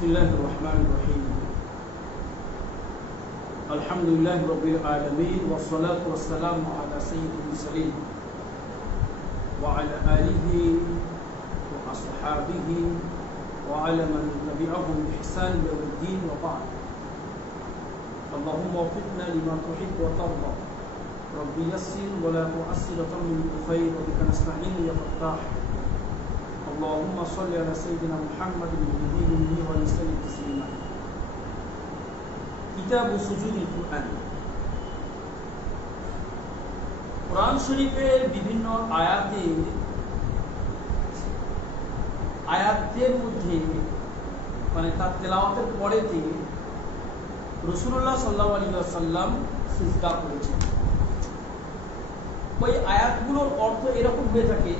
बिस्मिल्लाहिर रहमानिर रहीम अल्हम्दुलिल्लाहि रब्बिल आलमीन वस्सलातु वस्सलामु अला सय्यिदिल मुरसलीन व अला आलिहि व अस्हाबिहि व अला मन तबिअहुम बि इहसान इला यौमिद्दीन व बाद अल्लाहुम्मा वफ़िक़ना लिमा तुहिब्बु व तर्दा रब्बि यस्सिर व ला तुअस्सिर वतम्मिम ख़ैर व बिका नस्तईन या फ़त्ताह अल्लाहुम्मा सल्लि अला सय्यिदिना मुहम्मदिन नबिय्यिल उम्मी व सल्लिम तस्लीमा। किताब सुजूदुल कुरआन, कुरान शरीफের বিভিন্ন আয়াতের মধ্যে মানে তার তেলাওয়াতের পরেতে রাসূলুল্লাহ সাল্লাল্লাহু আলাইহি ওয়াসাল্লাম সিজদা করেছেন। ওই আয়াতগুলোর অর্থ এরকম হয়ে থাকে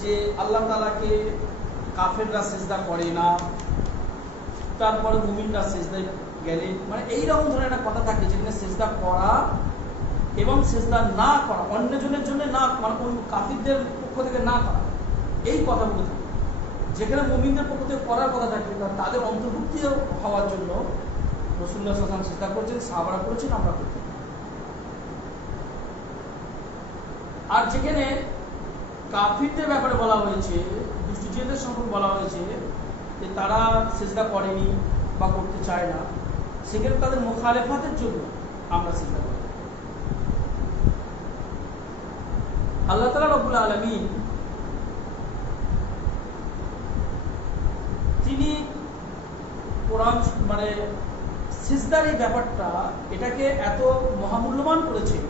যে আল্লাহ তাআলাকে কাফেররা সিজদা করে না, তারপরে মুমিনরা সিজদায় গেলে মানে এইরকম ধরনের একটা কথা থাকে যেখানে সিজদা করা এবং সিজদা না করা, অন্যজনের জন্য না মানে কাফিরদের পক্ষ থেকে না করা, এই কথাগুলো থাকে। যেখানে মুমিনদের পক্ষ থেকে করার কথা থাকে তাদের অন্তর্ভুক্তি হওয়ার জন্য রাসূলুল্লাহ সাল্লাল্লাহু আলাইহি ওয়াসাল্লাম সিজদা করেছেন, সাহাবারা করেছেন, আমরা করছি। আর যেখানে কাফিরদের ব্যাপারে বলা হয়েছে, দুষ্টজিদের সম্পর্কে বলা হয়েছে যে তারা সিজদা করেনি বা করতে চায় না, সেখানে তাদের মুখালেফাতের জন্য আমরা সিজদা করি। আল্লাহ তাআলা রব্বুল আলামিন তিনি কোরআন মানে সিজদার এই ব্যাপারটা এটাকে এত মহামূল্যবান করেছেন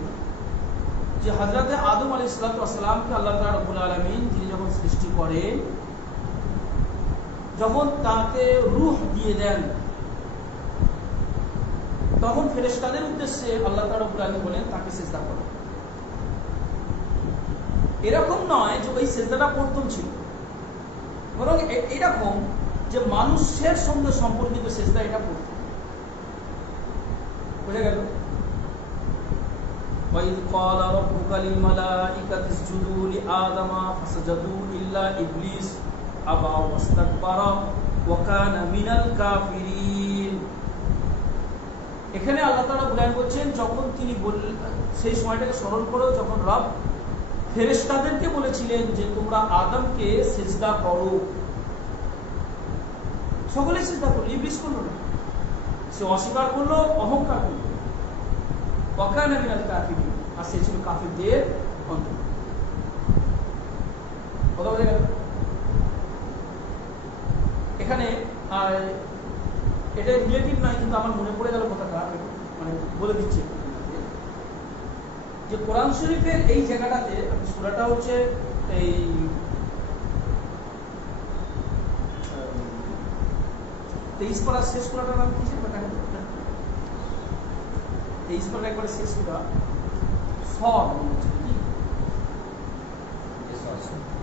যে হযরতে আদম আলাইহিস সালামকে আল্লাহ তাআলা রব্বুল আলামিন তিনি যখন সৃষ্টি করেন, যখন তাকে রূহ দিয়ে দেন, তখন ফেরেশতাদের উদ্দেশ্যে আল্লাহ তাআলা রব্বুল আলামিন বলেন তাকে সিজদা করো। এরকম নয় যে ওই সিজদাটা প্রথম ছিল, বরং এরকম যে মানুষের সঙ্গে সম্পর্কিত সিজদা এটা প্রথম। বুঝা গেল? وَإِذْ قَالَ رَبُّكَ لِلْمَلَائِكَةِ اسْجُدُوا لِآدَمَ فَسَجَدُوا إِلَّا إِبْلِيسَ أَبَى وَاسْتَكْبَرَ وَكَانَ مِنَ الْكَافِرِينَ। এখানে আল্লাহ তাআলা বলেন বলছেন যখন তিনি বললেন, সেই সময়টাকে স্মরণ করো যখন রব ফেরেশতাদেরকে বলেছিলেন যে তোমরা আদমকে সিজদা করো, সকলে সিজদা করলো, ইবলিস করলো না, সে অস্বীকার করলো, অহংকার করলো। ওয়াকানা মিনাল কাফিরিন, আর সে ছিল কাফিরদের অন্তর্ভুক্ত। কথা বলে গেল এখানে। আর এটা রিলেটিভ নয়, কিন্তু আমার মনে পড়ে গেল কথাটা, মানে বলে দিচ্ছি যে কোরআন শরীফের এই জায়গাটাতে সূরাটা হচ্ছে এই 23 পারা শেষ সূরাটার নাম কি ছিল? 23 পারা একবারে শেষ সূরা সদ,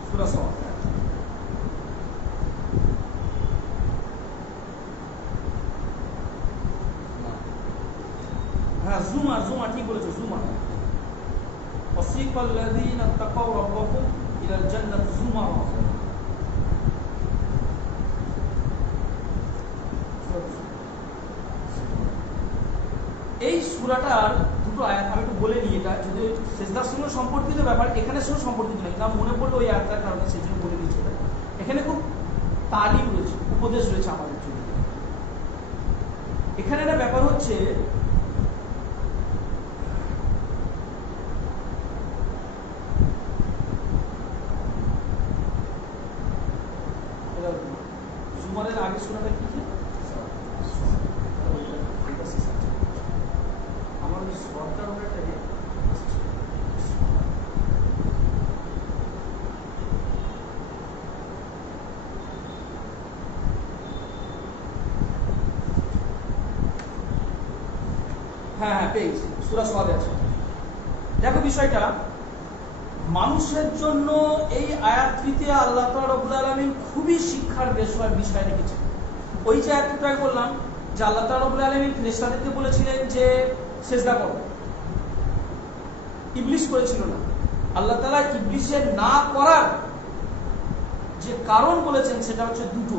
সূরা সদ। হ্যাঁ, জুমা ঠিক বলেছো, জুমা। ওয়াসিকাল্লাযীনা তাকাউ রাব্বাহুম ইলাল জান্নাতি যুমারা। এই সূরাটার দুটো আয়াত আমি একটু বলে নিই, এটা যদি সিজদার সঙ্গে সম্পর্কিত ব্যাপার, এখানে সঙ্গে সম্পর্কিত নয়, কিন্তু মনে পড়লো ওই আয়াতটার কারণে সেই জন্য বলে দিচ্ছি। এখানে খুব তালিম রয়েছে, উপদেশ রয়েছে আমাদের জন্য। এখানে একটা ব্যাপার হচ্ছে জুমারের আগে শোনাটা কি ছিল? আমার ওই সরকার ওটাকে হ্যাঁ পেয়েছি, সূরা সদে আছে। দেখো বিষয়টা, মানুষের জন্য এই আয়াতটিতে আল্লাহ তাআলা রব্বুল আলামিন খুবই শিক্ষার বিষয় রেখেছেন। ওই যে আয়াতটা বললাম যে আল্লাহ তাআলা রব্বুল আলামিন ফেরেশতাদেরকে বলেছিলেন যে সিজদা করো, ইবলিস করেছিল না। আল্লাহ তাআলা ইবলিসের না করার যে কারণ বলেছেন সেটা হচ্ছে দুটো।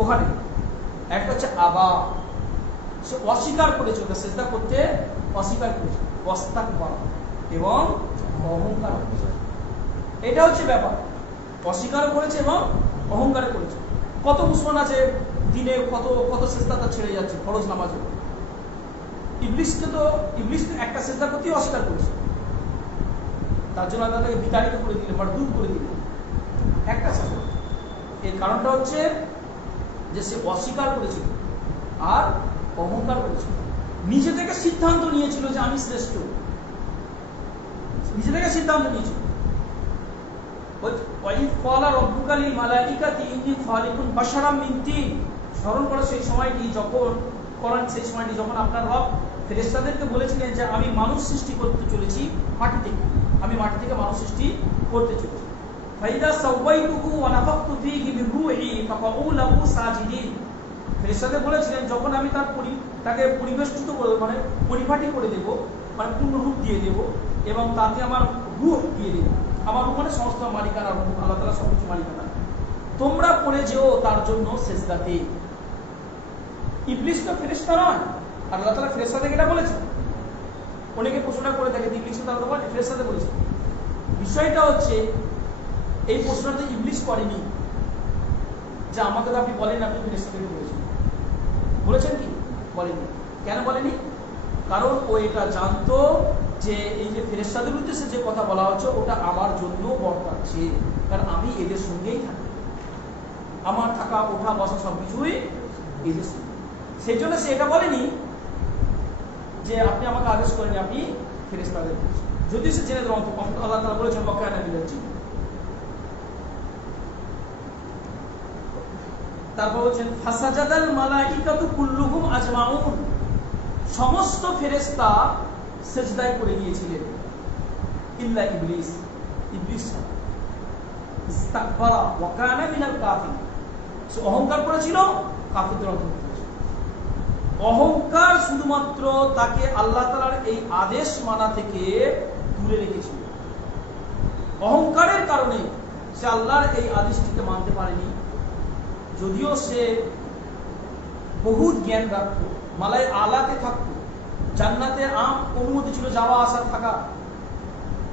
ওখানে একটা হচ্ছে আবা, সে অস্বীকার করেছে, ওটা সেজদা করতে অস্বীকার করেছে, ওয়াস্তাকবার এবং অহংকার করেছে। এটা হচ্ছে ব্যাপার, অস্বীকার করেছে এবং অহংকার করেছে। কত মুসলমান আছে দিনে কত কত সেজদা তার ছেড়ে যাচ্ছে ফরজ নামাজে। ইবলিস তো একটা সেজদা করতেই অস্বীকার করেছে, তার জন্য আল্লাহ তাকে বিতাড়িত করে দিলেন, মারদুদ করে দিলেন একটা সেজদা। এর কারণটা হচ্ছে যে সে অস্বীকার করেছিল আর অহংকার করেছিল, নিজে থেকে সিদ্ধান্ত নিয়েছিল যে আমি শ্রেষ্ঠ, নিজে থেকে সিদ্ধান্ত নিয়েছিল। স্মরণ করো সেই সময়টি যখন আপনার রব ফেরেশতাদেরকে বলেছিলেন যে আমি মানুষ সৃষ্টি করতে চলেছি মাটি থেকে, আমি মাটি থেকে মানুষ সৃষ্টি করতে চলেছি। ফেরেশতাদের বলেছিলেন যখন আমি তাকে পরিবেষ্টিত করে মানে পরিপাটি করে দেব, মানে পূর্ণ রূপ দিয়ে দেব এবং তাতে আমার রূহ দিয়ে দেব, আমার রূহ মানে সমস্ত মালিকানা, আল্লাহ তাআলা সবকিছু মালিকানা, তোমরা পড়ে যেও তার জন্য সেজদাতে। ইবলিস তো ফেরেশতা নয়, আর আল্লাহ তাআলা ফেরেশতাদেরকে এটা বলেছেন। অনেকে প্রশ্নটা করে থাকে ইবলিস তো তারা তো বলে ফেরেশতাদের বলেছে। বিষয়টা হচ্ছে এই প্রশ্নটা ইবলিস করেনি যে আমাকে তো আপনি বলেন আপনি ফেরেশতাদেরকে বলেছেন কি বলেনি। কেন বলেনি? কারণ ও এটা জানতো যে এই যে ফেরেশতাদের উদ্দেশ্যে যে কথা বলা হচ্ছে ওটা আমার জন্য বর্তাচ্ছে, কারণ আমি এদের সঙ্গেই থাকি, আমার থাকা ওঠা বসা সবকিছুই এদের সঙ্গে। সেই জন্য সে এটা বলেনি যে আপনি আমাকে আদেশ করেন আপনি ফেরেশতাদের, যদি সে জেনে দেওয়া আল্লাহ তাআলা বলেছেন ওয়াকানা মিনাল জিন। তারপর বলছেন ফাসাজাদাল মালাইকাতু কুল্লুহুম আজমাউন, সমস্ত ফেরেশতা সিজদায় পড়ে গিয়েছিলেন ইল্লা ইবলিস, ইবলিস ইস্তাকবারা ওয়া কানা মিনাল কাফির, সে অহংকার করেছিল, কাফিরদের অন্তর্ভুক্ত ছিল। অহংকার শুধুমাত্র তাকে আল্লাহ তাআলার এই আদেশ মানা থেকে দূরে রেখেছিল। অহংকারের কারণে সে আল্লাহর এই আদেশটিকে মানতে পারেনি, যদিও সে বহুত জ্ঞান রাখত, মালাই আলাতে থাকতো, জান্নাতে অনুমতি ছিল যাওয়া আসা থাকা,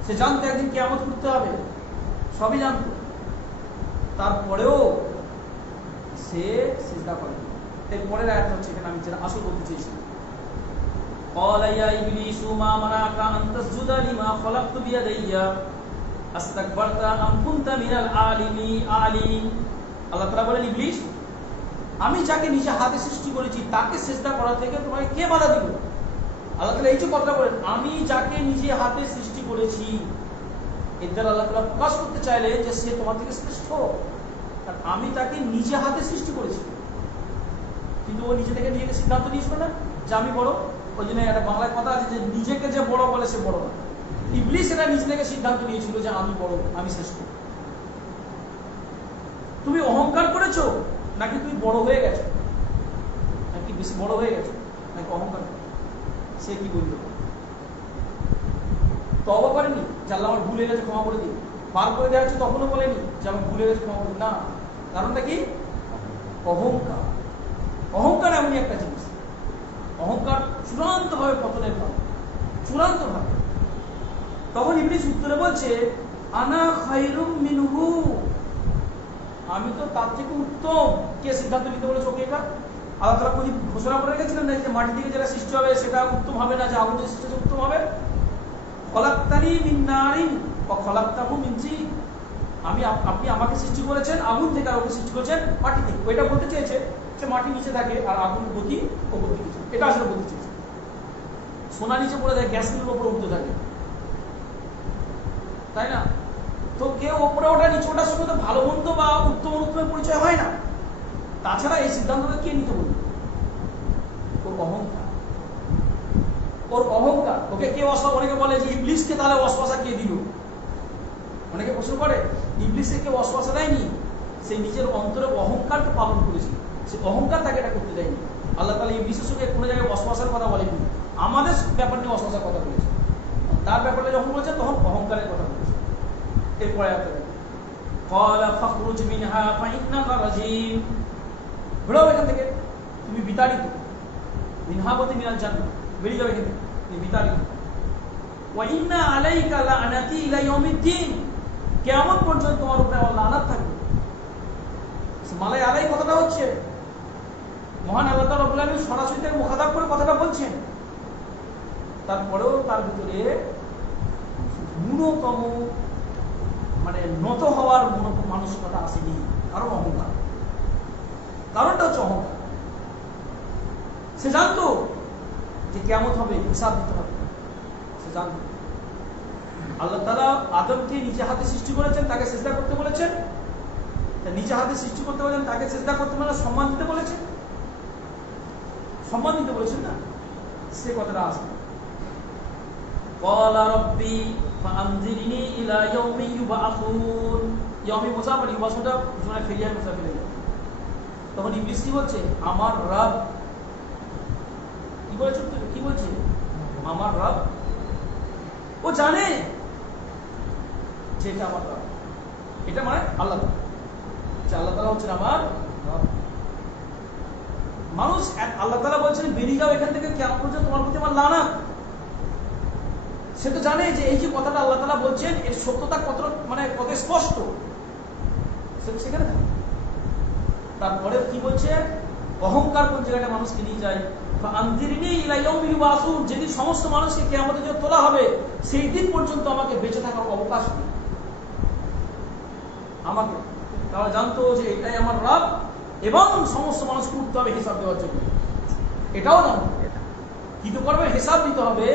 সে জানতো একদিন কিয়ামত করতে হবে, সবই জানতো, তারপরেও সে সিজদা করে। এর পরের আয়াত হচ্ছে এখানে আমি যেটা আসল বলতে চেয়েছি, ক্বালা ইয়া ইবলিসু মা মানাকা আন তাসজুদা লিমা খালাকতু বিয়াদাইয়া আস্তাকবারতা আম কুনতা মিনাল আলিমিন। আল্লাহ তাআলা বলেন ইবলিস, আমি যাকে নিজে হাতে সৃষ্টি করেছি তাকে সিজদা করা থেকে তোমাকে কে বাধা দিল? আল্লাহ তাআলা এই যে কথাটা বলেন, আমি যাকে নিজে হাতে সৃষ্টি করেছি, এর দ্বারা আল্লাহ তাআলা প্রকাশ করতে চাইলে যে সে তোমার থেকে শ্রেষ্ঠ, আর আমি তাকে নিজে হাতে সৃষ্টি করেছি। কিন্তু ও নিজে থেকে নিজেকে সিদ্ধান্ত নিয়েছিল না যে আমি বড়। ওই জন্য একটা বাংলায় কথা আছে যে নিজেকে যে বড় বলে সে বড় না। ইবলিস এটা নিজে থেকে সিদ্ধান্ত নিয়েছিল যে আমি বড়, আমি শ্রেষ্ঠ। তুমি অহংকার করেছো নাকি তুমি বড় হয়ে গেছো, নাকি বেশি বড় হয়ে গেছো, নাকি অহংকার? সে কি বলল? তওবা করেনি যে আল্লাহ আমার ভুল হয়ে গেছে ক্ষমা করে দিন, পার করে দেওয়া হচ্ছে তখনও বলেনি যে আমি ভুল হয়ে গেছে ক্ষমা করে দিন, না। কারণটা কি? অহংকার। অহংকার এমনই একটা জিনিস, অহংকার চূড়ান্ত ভাবে পতনের কারণ, চূড়ান্ত ভাবে। তখন ইবলিস উত্তরে বলছে আনা খায়রুম মিনহু, আমি তো তার থেকে উত্তম। কে সিদ্ধান্ত নিতে বলেছে ওকে? এটা আল্লাহ তাআলা কোন ঘোষণা করে গেছিলেন না যে মাটি থেকে যেটা সৃষ্টি হবে সেটা উত্তম হবে না, যে আগুন থেকে সৃষ্টি উত্তম হবে? খলাকতানি মিন নারিন ওয়া খলাকতাহু মিন তিন, আপনি আমাকে সৃষ্টি করেছেন আগুন থেকে, আর ওকে সৃষ্টি করেছেন মাটি থেকে। ওইটা বলতে চেয়েছে সে মাটি নিচে থাকে আর আগুনের গতি উপর দিকে, এটা আসলে বলতে চেয়েছে। সোনা নিচে পড়ে যায়, গ্যাস গুলোর উপরে উঠতে থাকে, তাই না? তো কেউ ওপরে ওঠা নিচে ওঠার সঙ্গে তো ভালো মন্দ বা উত্তম অনুত্তমের পরিচয় হয় না। তাছাড়া এই সিদ্ধান্তটা কে নিতে বলবে? ওর অহংকার, ওর অহংকার। ওকে কে অনেকে বলে যে ইবলিসকে তাহলে ওয়াসওয়াসা কে দিল? অনেকে প্রশ্ন করে ইবলিসকে কেউ ওয়াসওয়াসা দেয়নি, সে নিজের অন্তরে অহংকারকে পালন করেছিল, সে অহংকার তাকে এটা করতে দেয়নি। আল্লাহ তাআলা ইবলিসের সঙ্গে কোনো জায়গায় ওয়াসওয়াসার কথা বলেনি, আমাদের ব্যাপার নিয়ে ওয়াসওয়াসার কথা বলেছে। তার ব্যাপারে যখন বলেছে তখন অহংকারের কথা বলেছে। এরপরে ক্বালা ফাখরুজ মিনহা ফাইন্নাকা রাজিম, বেরোও এখান থেকে, তুমি বিতাড়িত। মিনহাবতি মিনাল জান্নাহ, বেরিয়ে যাও এখান থেকে, তুমি বিতাড়িত। ওয়া ইন্না আলাইকা লাআনাতি ইলা ইয়াউমিদ্দিন, কিয়ামত পর্যন্ত তোমার উপরে আমার লানাত থাকবে। মালাই আলাই কথাটা হচ্ছে মহান আল্লাহ তাআলা রব্বুল আলামিন সরাসরি তাকে মুখাতাব করে কথাটা বলছেন। তারপরেও তার ভিতরে ন্যূনতম মানে নত হওয়ার মানসিকতা আসেনি, কারণ অহংকার। কারণটা হচ্ছে অহংকার। সে জানতো যে কিয়ামত হবে, হিসাব দিতে হবে, সে জানতো। আল্লাহ তাআলা আদমকে নিজে হাতে সৃষ্টি করেছেন, তাকে সিজদা করতে বলেছেন। নিজে হাতে সৃষ্টি করতে বলেছেন, তাকে সিজদা করতে মানে সম্মান দিতে বলেছেন, সম্মান দিতে বলেছেন না, সে কথাটা আসবে। ক্বালা রাব্বি ফাআনজিরনি ইলা ইয়াউমি ইউবআসুন, ইয়াউমি মুসাফির, ইউবআসুনটা জুমায় ফেরিয়ার মুসাফির। তখন ইবলিস কি বলছে? আমার রব। কি বলেছে? কি বলছে? আমার রব। ও জানে যে এটা আমার রব, এটা মানে আল্লাহ তাআলা, আল্লাহ তাআলা হচ্ছেন আমার রব। মানুষ আল্লাহ তাআলা বলছেন বেরিয়ে যাও এখান থেকে, কিয়ামত পর্যন্ত তোমার প্রতি আমার লানাত। সে তো জানে যে এই যে কথাটা আল্লাহ তাআলা বলছেন এর সত্যতা কত মানে কত স্পষ্ট, সেখানে থাকে। তারপরে কি বলছে? অহংকার কোন জায়গাটা মানুষকে নিয়ে যায়? ফাআনজিরনি ইলা ইয়াউমি ইউবআসুন, যেদিন সমস্ত মানুষকে কিয়ামতের জন্য তোলা হবে সেই দিন পর্যন্ত আমাকে বেঁচে থাকার অবকাশ নেই আমাকে। তারা জানতো যে এটাই আমার রব এবং সমস্ত মানুষকে উঠতে হবে হিসাব দেওয়ার জন্য, এটাও জানতো। কিন্তু করবে হিসাব দিতে হবে,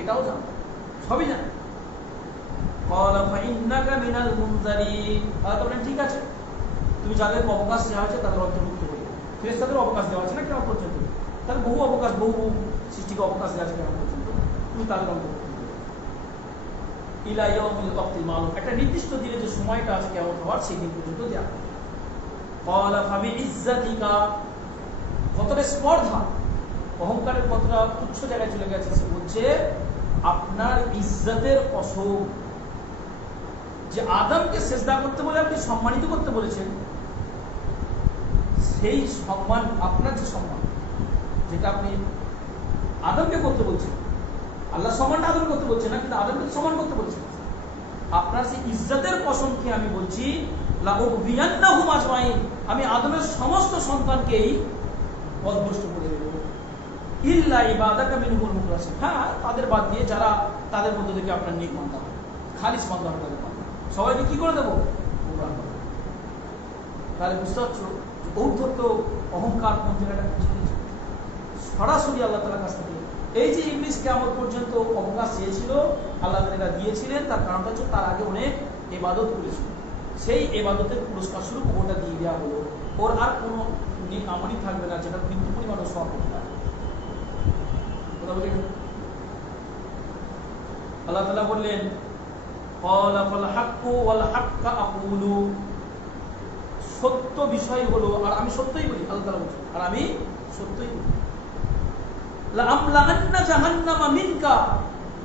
এটাও জানতো, সবই জানে। ক্বালা ফাইন্নাকা মিনাল মুনজারিন, আল্লাহ বলেন ঠিক আছে, তুমি যাদের অবকাশ দেওয়া হয়েছে তাদের অন্তর্ভুক্ত হয়ে। ফেরেশতাদের অবকাশ দেওয়া আছে না কেমন পর্যন্ত, তাদের বহু অবকাশ, বহু সৃষ্টিকে অবকাশ দেওয়া আছে কেমন পর্যন্ত, তুমি তাদের অন্তর্ভুক্ত ইলা ইয়াউমিল ওয়াক্তিল মালুম, একটা নির্দিষ্ট দিনে যে সময়টা আছে কিয়ামত হওয়ার সেই দিন পর্যন্ত দেওয়া। ক্বালা ফাবিইজ্জাতিকা, কতটা স্পর্ধা, অহংকারের কতটা তুচ্ছ জায়গায় চলে গেছে। সে বলছে আপনার ইজ্জতের কসম, যে আদমকে সিজদা করতে বলে আপনি সম্মানিত করতে বলেছেন, সেই সম্মান, আপনার যে সম্মান যেটা আপনি আদমকে করতে বলছেন, আল্লাহ সম্মানটা আদম করতে বলছেন না, কিন্তু আদমকে সম্মান করতে বলছেন। আপনার সেই ইজ্জতের কসমকে আমি বলছি, লাউগবিয়ান্নাহুম আজমাইন, আমি আদমের সমস্ত সন্তানকেই পথভ্রষ্ট করে দেব, ইল্লা ইবাদাকা মিনহুল মুখলাসিন, হ্যাঁ তাদের বাদ দিয়ে যারা তাদের মধ্য থেকে আপনার নেক বান্দা হবে, খালিস বান্দা হবে, তাদের বান্দা সবাইকে কি করে দেবো? তাহলে বুঝতে পারছো ঔদ্ধত্য, অহংকার কোন জায়গাটা পৌঁছে, সরাসরি আল্লাহ তাআলার কাছ থেকে। এই যে ইবলিস কিয়ামত পর্যন্ত অবকাশ চেয়েছিল, আল্লাহ তাআলা দিয়েছিলেন, তার কারণটা হচ্ছে তার আগে অনেক ইবাদত করেছিল, সেই ইবাদতের পুরস্কার স্বরূপ ওটা দিয়ে দেওয়া হলো। ওর আর কোনো আমলই থাকবে না যেটা বিন্দু পরিমাণও সওয়াব করতে পারে। আল্লাহ তাআলা বললেন ক্বালা ফাল হাক্কু ওয়াল হাক্কা আকুলু, সত্য বিষয় হলো আর আমি সত্যই বলি, আল্লাহ তাআলা বলছেন আর আমি সত্যই বলি। লাআমলাআন্না জাহান্নামা মিনকা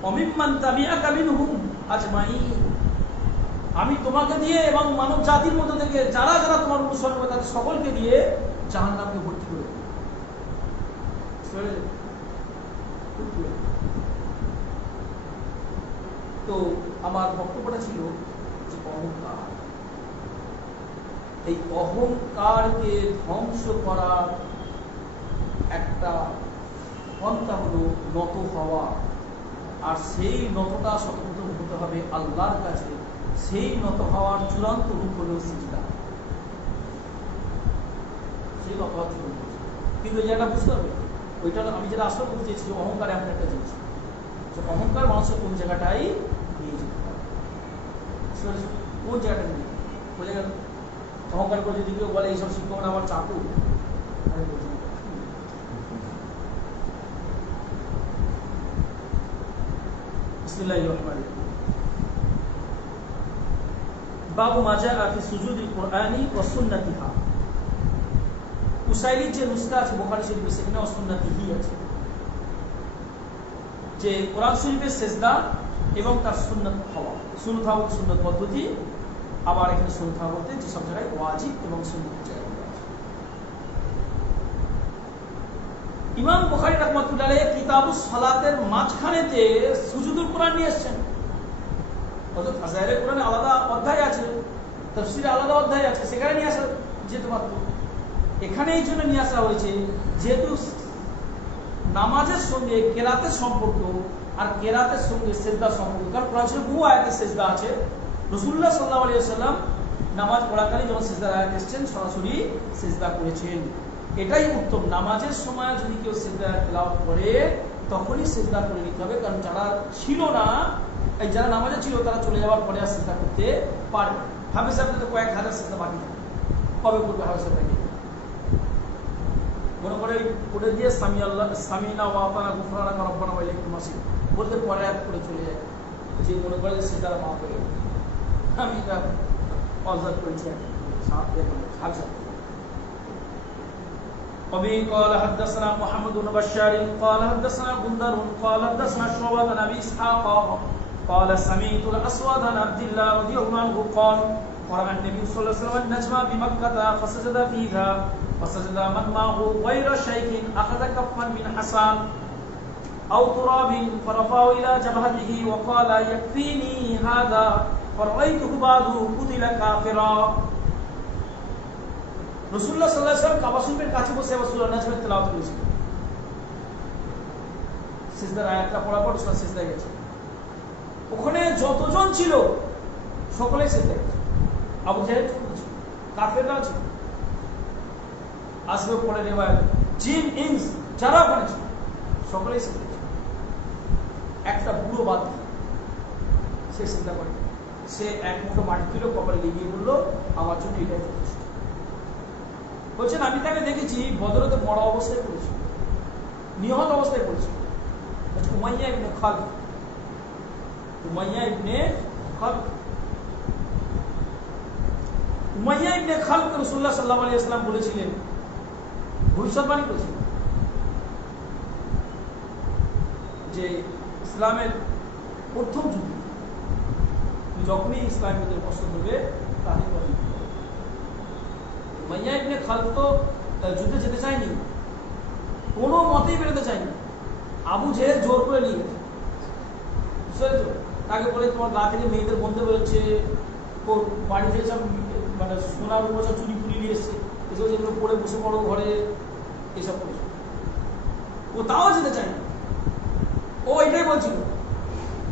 ওয়া মিম্মান তাবিআকা মিনহুম আজমাইন, আমি তোমাকে দিয়ে এবং মানব জাতির মধ্য থেকে যারা যারা তোমার অনুসরণ করে তাদের সকলকে দিয়ে জাহান্নামকে ভর্তি করে দেব। তো আমার বক্তব্যটা ছিল যে অহংকার, এই অহংকারকে ধ্বংস করার একটা পন্থা হলো নত হওয়া, আর সেই নতটা স্বতন্ত্র হতে হবে আল্লাহর কাছে। সেই নত হওয়ার চূড়ান্ত রূপ হলো সিজদা, সেই নত হওয়ার চূড়ান্ত। কিন্তু যেটা বুঝতে হবে, ওইটা আমি যেটা আসলে বলতে চেয়েছি যে অহংকার এমন একটা জিনিস, যে অহংকার মানুষের কোন জায়গাটাই নিয়ে যেতে পারে, কোন জায়গাটা নিয়ে, কোন জায়গাটা অহংকার করে যদি কেউ বলে এইসব শিক্ষকরা আমার চাকু, বাবু মাজা ফি সুজুদিল কুরআনি ওয়া সুন্নাতিহা, উসাইলির যে নুসখা আছে বুখারী শরীফে সেখানে ওয়া সুন্নাতিহি আছে, যে কোরআন শরীফের সিজদা এবং তার সুন্নাত হওয়া, সুন্নাত হওয়া সুন্নাত পদ্ধতি, আবার এখানে সুন্নাত হওয়া বলতে যেসব জায়গায় ওয়াজিব এবং সুন্নাত জায়গায় আছে। ইমাম বুখারী রাহমাতুল্লাহ আলাইহি কিতাবুস সালাতের মাঝখানেতে সুজুদুল কোরআন নিয়ে এসেছেন। অর্থাৎ ফাজাইলে কোরআনে আলাদা অধ্যায় আছে, তাফসীরে আলাদা অধ্যায় আছে, সেখানে নিয়ে আসা যেতে পারত। এখানে এই জন্য নিয়ে আসা হয়েছে যেহেতু নামাজের সঙ্গে কেরাতের সম্পর্ক, আর কেরাতের সঙ্গে সেজদার সম্পর্ক। কারণ কোরআন শরীফে বহু আয়াতে সেজদা আছে। রাসূলুল্লাহ সাল্লাল্লাহু আলাইহি ওয়াসাল্লাম নামাজ পড়াকালীন যখন সেজদার আয়াত এসেছেন সরাসরি সেজদা করেছেন। এটাই উত্তম। নামাজের সময় যদি কেউ সেজদা তেলাওয়াত করে তখনই সেজদা করে নিতে হবে, কারণ যারা ছিল না, এই যারা নামাজে ছিল তারা চলে যাওয়ার পরে আর সেজদা করতে পারবে। হাফেজ সাহেব তো কয়েক হাজার সেজদা বাকি থাকে, কবে করবে হাফেজ সাহেবকে? মনে করে পড়ে দিয়ে সামিনা ওয়া আতানা গুফরানাকা রব্বানা ওয়া ইলাইকুল মাসির বলতে পরে আয়াত করে চলে যায়, যে মনে করে যে সেজদা মাফ হয়ে গেল। আমি এটা অবজার্ভ করেছি হাফেজ। وبه قال حدثنا محمد بن بشار قال حدثنا بندر قال حدثنا شعبة عن ابي اسحاق قال سمعت الاسود عن عبد الله رضي الله عنه قال قرأ النبي صلى الله عليه وسلم النجم بمكة فسجد فيها فسجد من معه غير شيء اخذ كفا من حسان او تراب فرفعه الى جبهته وقال يكفيني هذا فرأيته بعد قتل كافرا। রাসূলুল্লাহ সাল্লাল্লাহু আলাইহি ওয়াসাল্লাম কাবা শরীফের কাছে বসে আবার সূরা নাজমের তেলাওয়াত করেছিলেন। সিজদার আয়াতটা পড়ার পর সূরা সিজদায় গেছে। ওখানে যতজন ছিল সকলেই সিজদায় গেছে। আবু জাহেল ছিল, কাফেররা ছিল, আসবে পরে রিওয়ায়াত জিন ইনস যারা ওখানে ছিল সকলেই সিজদায় গেছে। একটা বুড়ো বাদ সে সিজদা করে, সে এক মুঠো মাটি তুলে কপালে লিখিয়ে বলল আমার জন্য এটাই যথেষ্ট। বলছেন আমি তাকে দেখেছি বদরতে বড় অবস্থায় পড়েছিল, নিহত অবস্থায় পড়েছিল। উমাইয়া ইবনে খালদ, উমাইয়া ইবনে খালদ, উমাইয়া ইবনে খালদ রাসূলুল্লাহ সাল্লাল্লাহু আলাইহি ওয়াসাল্লাম বলেছিলেন, ভবিষ্যৎবাণী করেছিলেন যে ইসলামের প্রথম যুদ্ধ যখনই ইসলামীদের কষ্ট দেবে তাহলে উমাইয়া ইবনে খালদ তো যুদ্ধে যেতে চায়নি, কোনো মতেই বেরোতে চায়নি। আবু জেহেল জোর করে নিয়ে গেছে, বুঝতে তাকে বলে তোমার গা থেকে মেয়েদের বন্ধে বেরোচ্ছে, তোর বাড়ি থেকে সব মানে সোনার উপর সব চুরি ফুরি নিয়ে এসছে, এসব যেগুলো পড়ে বসে পড়ো ঘরে, এসব করেছে। ও তাও যেতে চায়নি। ও এটাই বলছিল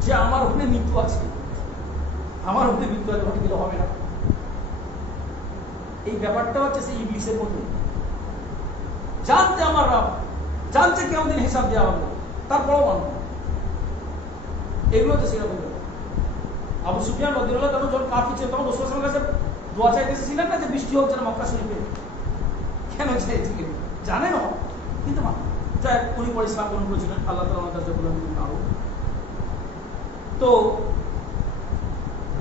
যে আমার ওখানে মৃত্যু আছে, আমার ওখানে মৃত্যু আছে, ওখানে গেলে হবে না। এই ব্যাপারটা হচ্ছে সেই ইবলিসের মধ্যে, জানতে আমার রব জানতে কেমন দিন হিসাব দেওয়া হবে, তারপরও মানব। এগুলো হচ্ছে সেরকম। আবু সুফিয়ান রাদিয়াল্লাহু তাআলা যখন কাফির ছিল তখন রাসূলুল্লাহ সাল্লাল্লাহু আলাইহি ওয়াসাল্লাম কাছে দোয়া চাইতেছিলেন না যে বৃষ্টি হোক যেন মক্কা শরীফে? কেন চাইছিলেন জানেন? কিন্তু যাই উনি পরে ইসলাম গ্রহণ করেছিলেন, আল্লাহ তাআলা ওনার কাছে বললেন আরো। তো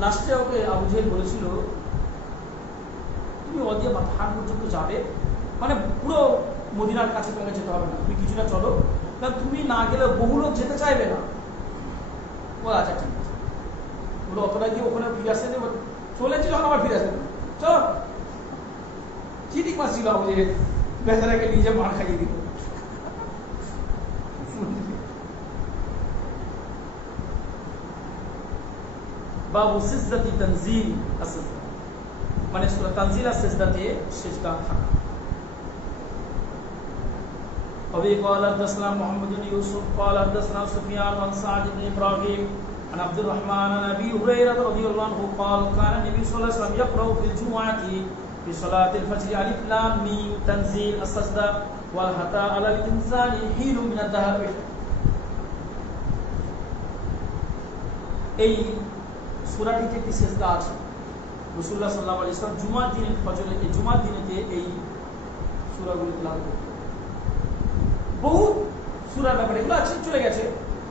লাস্টে ওকে আবু জেহেল বলেছিল তুমি ওদিকে মাথান পর্যন্ত যাবে, মানে পুরো মদিনার কাছে তোমাকে যেতে হবে না, তুমি কিছুটা চলো, কারণ তুমি না গেলে বহু লোক যেতে চাইবে না। ও আচ্ছা ঠিক আছে, বলো অতটা গিয়ে ওখানে ফিরে আসতে দেবো, চলেছি যখন আবার ফিরে আসতে দেবো, চলো। চিঠি মাস ছিল আবু জেহেল, বেচারাকে নিজে মার খাইয়ে দিল। বাবু সিজদাতি তানজিল as-সিজদা, মানে সূরা তানজিল আর সিজদাতে সিজদা থাকা। أبي قال حدثنا محمد بن يوسف قال حدثنا سفيان عن سعد بن إبراهيم عن عبد الرحمن عن أبي هريرة رضي الله عنه قال كان النبي صلى الله عليه وسلم يقرأ في الجمعة في صلاة الفجر ألف لام ميم تنزيل السجدة والحتى على الإنسان حين من الدهر। এই সূরাটিতে একটি সিজদা আছে। রাসূলুল্লাহ সাল্লাল্লাহু আলাইহি ওয়াসাল্লাম জুমার দিনের ফজরে, এই জুমার দিনেতে এই সূরাগুলো তেলাওয়াত করতেন। বহু সূরার ব্যাপারে এগুলো আছে, চলে গেছে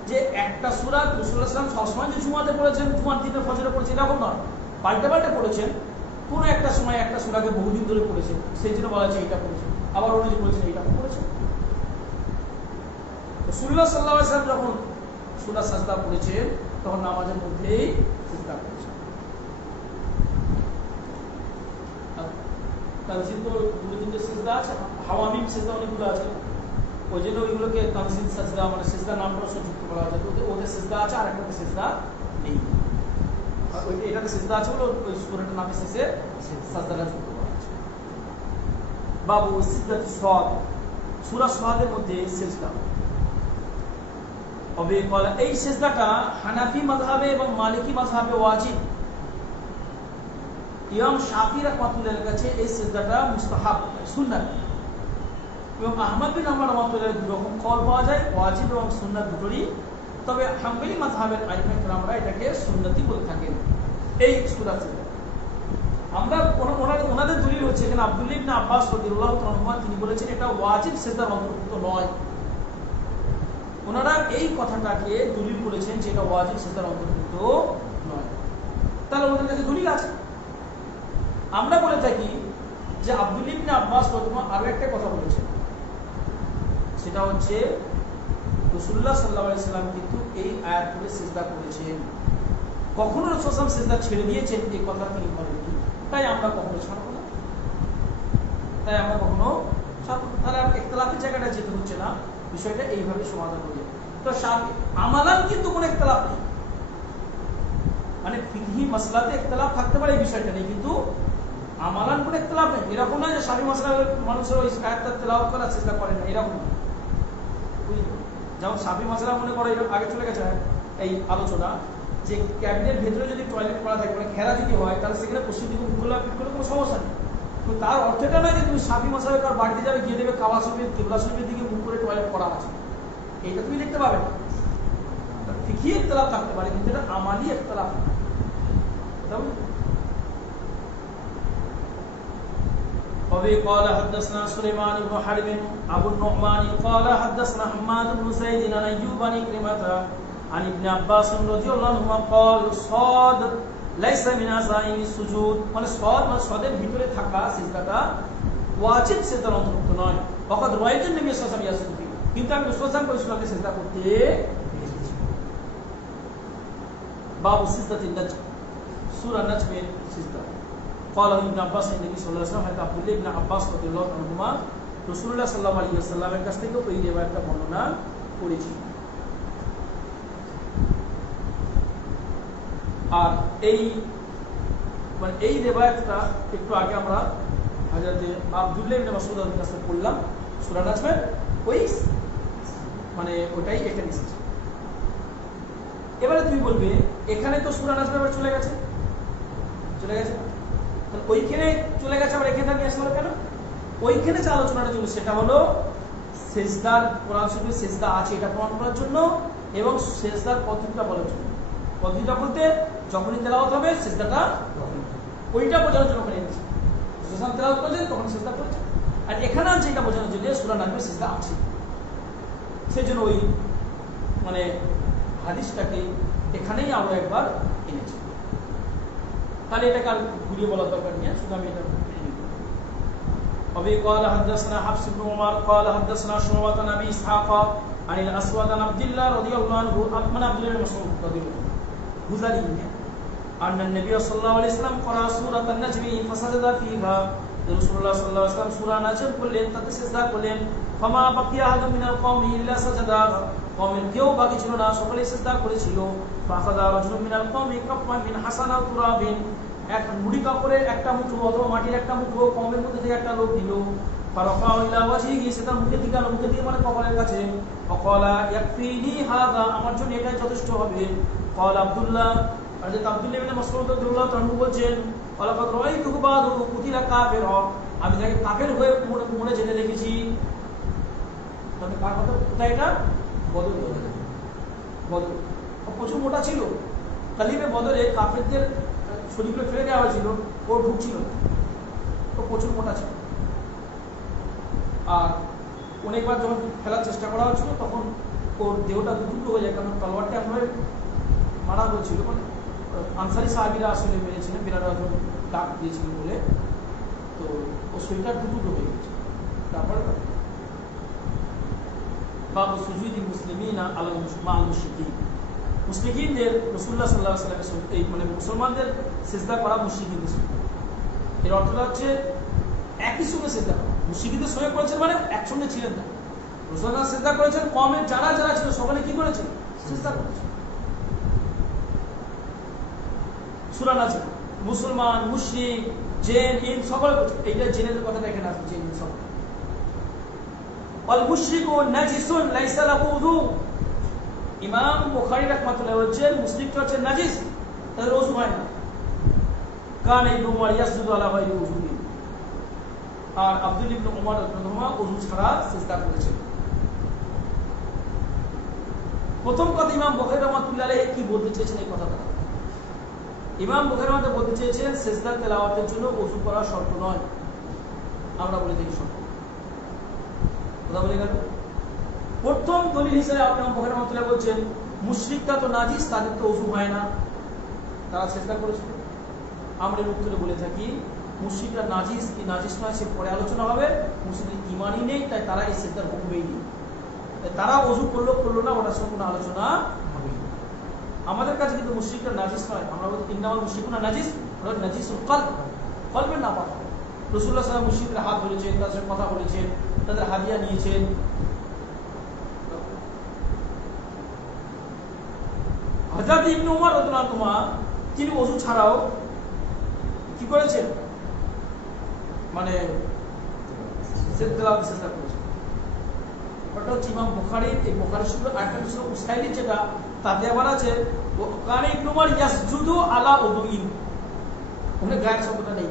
যে একটা সূরা রাসূলুল্লাহ সাল্লাল্লাহু আলাইহি ওয়াসাল্লাম সবসময় যে জুমাতে পড়েছেন, জুমার দিনের ফজরে পড়েছেন এরকম নয়, পাল্টে পাল্টে পড়েছেন। কোন একটা সময় একটা সূরাকে বহুদিন ধরে পড়েছেন, সেই জন্য বলা হয়েছে এটা পড়েছেন, আবার অন্য যে পড়েছেন এটা পড়েছেন। রাসূলুল্লাহ সাল্লাল্লাহু আলাইহি ওয়াসাল্লাম যখন সূরা সাজদা পড়েছেন তখন নামাজের মধ্যেই সিজদা করেছেন। তানজিল তো দুটো তিনটে সিজদা আছে, হাওয়ামিম সিজদা অনেকগুলো আছে, ওই জন্য ওইগুলোকে তানজিল সাজদা মানে সিজদা নামটা যুক্ত করা হয়, ওদের সিজদা আছে আর একটা সিজদা নেই। এটাতে সিজদা আছে বলে ওই সূরাটার নামে শেষে সাজদাটা যুক্ত করা আছে। বাবু সিজদাতুস সাদ, সূরা সাদের মধ্যে সিজদা হবে। বলা এই সিজদাটা হানাফি মাযহাবে এবং মালিকি মাযহাবে ওয়াজিব। ইমাম শাফি রাহমাতুল্লাহর কাছে এই সিজদাটা মুস্তাহাব সুন্নাত, এবং আহমদ বিন হাম্বল রাহমাতুল্লাহর দুই রকম কল পাওয়া যায়, ওয়াজিব এবং সুন্নাত দুটোরই। তবে হাম্বলি মাযহাবের আইম্মায়ে কেরামরা এটাকে সুন্নতি বলে থাকেন। এই সূরা সিজদা আমরা ওনাদের দলিল হচ্ছে এখানে আব্দুল্লাহ ইবনে আব্বাস রাদিয়াল্লাহু তাআলা আনহু তিনি বলেছেন এটা ওয়াজিব সিজদার অন্তর্ভুক্ত নয়। ওনারা এই কথাটাকে দলিল করেছেন যে এটা ওয়াজিব সিজদার অন্তর্ভুক্ত নয়। তাহলে ওনাদের কাছে দলিল আছে। আমরা বলে থাকি যে আব্দুল্লাহ ইবনে আব্বাস রাদিয়াল্লাহু আরো একটা কথা বলেছেন, সেটা হচ্ছে রাসূলুল্লাহ সাল্লাল্লাহু আলাইহি সাল্লাম কিন্তু এই আয়াত পড়ে সিজদা করেছেন। কখনো রাসূল সাল্লাল্লাহু আলাইহি ওয়াসাল্লাম সিজদা ছেড়ে দিয়েছেন এই কথা তিনি বলেননি। তাই আমরা কখনো ছাড়বো না, তাহলে আর ইখতিলাফের জায়গাটা যেতে হচ্ছে না, বিষয়টা এইভাবে সমাধান হয়ে যাবে। তো আমালান কিন্তু কোনো ইখতিলাফ নেই, মানে ফিকহি মাসলাতে ইখতিলাফ থাকতে পারে এই বিষয়টা নেই, কিন্তু আমালান কোনো ইখতিলাফ নেই। এরকম না যে শাফি মাসলার মানুষের ওই আয়াতটা তেলাওয়াত করা চেষ্টা করে না, এরকম না। যেমন শাফি মাসলা মনে করো আগে চলে গেছে এই আলোচনা যে ক্যাবিনের ভেতরে যদি টয়লেট করা থাকে, মানে ঘেরা যদি হয়, তাহলে সেখানে পশ্চিম দিকে মুখ খোলা পিট করলে কোনো সমস্যা নেই। তো তার অর্থ এটা নয় যে তুমি শাফি মাসলার কার বাড়িতে যাবে, গিয়ে দেবে কাবা শরীফের কিবলা শরীফের দিকে মুখ করে টয়লেট করা আছে, এইটা তুমি দেখতে পাবে না। ফিকহি ইখতিলাফ থাকতে পারে, কিন্তু এটা আমালি ইখতিলাফ না। قال حدثنا سليمان بن حرب ابو النعمان قال حدثنا حماد بن زيد عن ايوب عن كلمه عن ابن عباس رضي الله عنهما قال صاد ليس من عزائم السجود, মানে صاد মানে صادের ভিতরে থাকা সিজদাটা ওয়াজিব সিজদার অন্তর্ভুক্ত নয়। وقد رايت النبي صلى الله عليه وسلم يسجد, কিন্তু আমি রাসূল সাল্লাল্লাহু আলাইহি ওয়াসাল্লামকে সিজদা করতে দেখেছি। বাবু সিজদাতিন নাজম, সূরা নাজমের সিজদা। قال ابن عباس النبي صلى الله عليه وسلم, আব্দুল্লাহ ইবনে আব্বাস রাদিয়াল্লাহু আনহুমা রাসূলুল্লাহ সাল্লাল্লাহু আলাইহি ওয়াসাল্লামের কাছ থেকে এই রিওয়ায়াতটা বর্ণনা করেছি। আর এই মানে এই রিওয়ায়াতটা একটু আগে আমরা হযরত আব্দুল্লাহ ইবনে মাসউদ এর কাছে পড়লাম সূরা নাজমের, ওই মানে ওটাই এটা এসেছে। এবারে তুমি বলবে এখানে তো সূরা নাজম আবার চলে গেছে, ওইখানে চলে গেছে, আবার এখানে নিয়ে আসলো কেন? ওইখানে যে আলোচনাটা ছিল সেটা হলো সিজদার, কোরআন শরীফে সিজদা আছে এটা প্রমাণ করার জন্য এবং সিজদার পদ্ধতিটা বলার জন্য। পদ্ধতিটা বলতে যখনই তেলাওয়াত হবে সিজদাটা ওইটা বোঝানোর জন্য ওখানে এনেছে। যখন তেলাওয়াত করেছেন তখন সিজদা করেছেন। আর এখানে আছে এটা বোঝানোর জন্য সূরা নাজমে সিজদা আছে, সেজন্য ওই মানে হাদিসটাকে এখানেই আরো একবার এনেছে। তাহলে এটাকে আর ঘুরিয়ে বলার দরকার নেই, শুধু আমি এটা أبي قال حدثنا حفص بن عمر قال حدثنا شعبة عن أبي إسحاق عن الأسود عن عبد الله رضي الله عنه من عبد الله بن مسعود رضي الله عنه هذلي أن النبي صلى الله عليه وسلم قرأ سورة النجم فسجد فيها رسول الله صلى الله عليه وسلم سورة النجم করলেন, তাতে সিজদা করলেন। فما بقي أحد من القوم إلا سجد, কওমের কেউ বাকি ছিল না, সকলেই সিজদা করেছিল। فأخذ رجل من القوم كفا من حسن تراب, এক মুড়ি কাপড়ের একটা মুঠো অথবা মাটির একটা মুঠো কওমের মধ্যে থেকে একটা লোক দিল। ফারাফাউ ইলা ওয়াজহিহি, সেটা মুখে দিকে আলো, মুখে দিয়ে মানে কপালের কাছে। ফাকালা ইয়াকফিনি হাযা, আমার জন্য এটাই যথেষ্ট হবে। ক্বাল আব্দুল্লাহ, হযরত আব্দুল্লাহ ইবনে মাসউদ রাদিয়াল্লাহু তাআলা বলেন, ওয়ালাকাদ রাআইতুহু বাদু কুতিলা কাফিরা, আমি তাকে কাফের হয়ে মরে যেতে দেখেছি। তবে কার কথা? কোথায় এটা? বদর। বদর প্রচুর মোটা ছিল, কালিমে বদরে কাফেরদের শরীরগুলো ফেলে দেওয়া হয়েছিল, ও ঢুকছিল, তো প্রচুর মোটা ছিল। আর অনেকবার যখন ফেলার চেষ্টা করা হচ্ছিল তখন ওর দেহটা দুটুকরো হয়ে যায়, কারণ তলোয়ারটা এমনভাবে মারা হয়েছিল, মানে আনসারি সাহাবীরা আসলে মেরেছিলেন, বিরাট ডাক দিয়েছিলেন বলে, তো ও শরীরটা দুটুকরো হয়ে গেছে। তারপরে বাবু সুজুদি মুসলিমিনা আলাল মুশরিকিন, মুশরিকিনদের রাসূলুল্লাহ সাল্লাল্লাহু আলাইহি ওয়াসাল্লাম এই মানে মুসলমানদের সিজদা করা মুশরিকিনদের সঙ্গে, এর অর্থটা হচ্ছে একই সঙ্গে সিজদা করা। মুশরিকিনদের সঙ্গে করেছেন মানে একসঙ্গে ছিলেন না, রাসূলুল্লাহ সিজদা করেছেন, কওমের যারা যারা ছিল সকলে কি করেছে? সিজদা করেছে। সূরা নাজম মুসলমান, মুশরিক, জিন, ইন সকলে করছে। এইটা জিনের কথাটা এখানে আসছে, জিন সব। ওয়াল মুশরিকু নাজিসুন লাইসা লাহু উযু। ইমাম বুখারী রাহমাতুল্লাহ বলেছেন মুশরিকটা হচ্ছে নাজিস, তার ওযু হয় না। কান ইবনে উমর ইয়াসজুদু আলা গায়রি উযুই। আর আব্দুল ইবনে উমর রাদিয়াল্লাহু ওযু ছাড়া সিজদা করেছেন। প্রথম কথা, ইমাম বুখারী রাহমাতুল্লাহ আলাইহি কি বলতে চেয়েছেন এই কথাটা? ইমাম বুখারী রাহমাতুল্লাহ বলতে চেয়েছেন সিজদা তেলাওয়াতের জন্য ওযু করা শর্ত নয়। আমরা বলে দেখি শর্ত। কথা বলে গেল। প্রথম দলিল হিসেবে ইমাম বুখারী রাহমাতুল্লাহ বলছেন মুশরিকরা তো নাজিস, তাদের তো ওযু হয় না, তারা সিজদা করেছে। আমরা এর উত্তরে বলে থাকি মুশরিকরা নাজিস কি নাজিস নয় সে পরে আলোচনা হবে। মুসলিমদের ঈমানই নেই, তাই তারা এই সিজদার হুকুমেই নেই। তারা ওযু করলো না, ওটা সব কোনো আলোচনা হবে। আমাদের কাছে কিন্তু মুশরিকরা নাজিস নয়। আমরা বলি ইন্নামাল মুশরিকুনা নাজিস, ওরা নাজিসুল কলব, কলবের নাপাক। রাসূলুল্লাহ সাল্লাল্লাহু আলাইহি ওয়াসাল্লাম মুশরিকদের হাত ধরেছেন, তাদের সাথে কথা বলেছেন, তাদের হাদিয়া নিয়েছেন। হযরত ইবনে উমর রাদিয়াল্লাহু আনহু তিনি ওযু ছাড়াও কি করেছেন? মানে সিজদা করেছেন। ওটা হচ্ছে ইমাম বুখারীর, এই বুখারী শরীফের আরেকটা বিষয় উসাইলি, যেটা তাতে আবার আছে কান ইবনে উমর ইয়াসজুদু আলা উযুইন। ওখানে গায়ের শব্দটা নেই,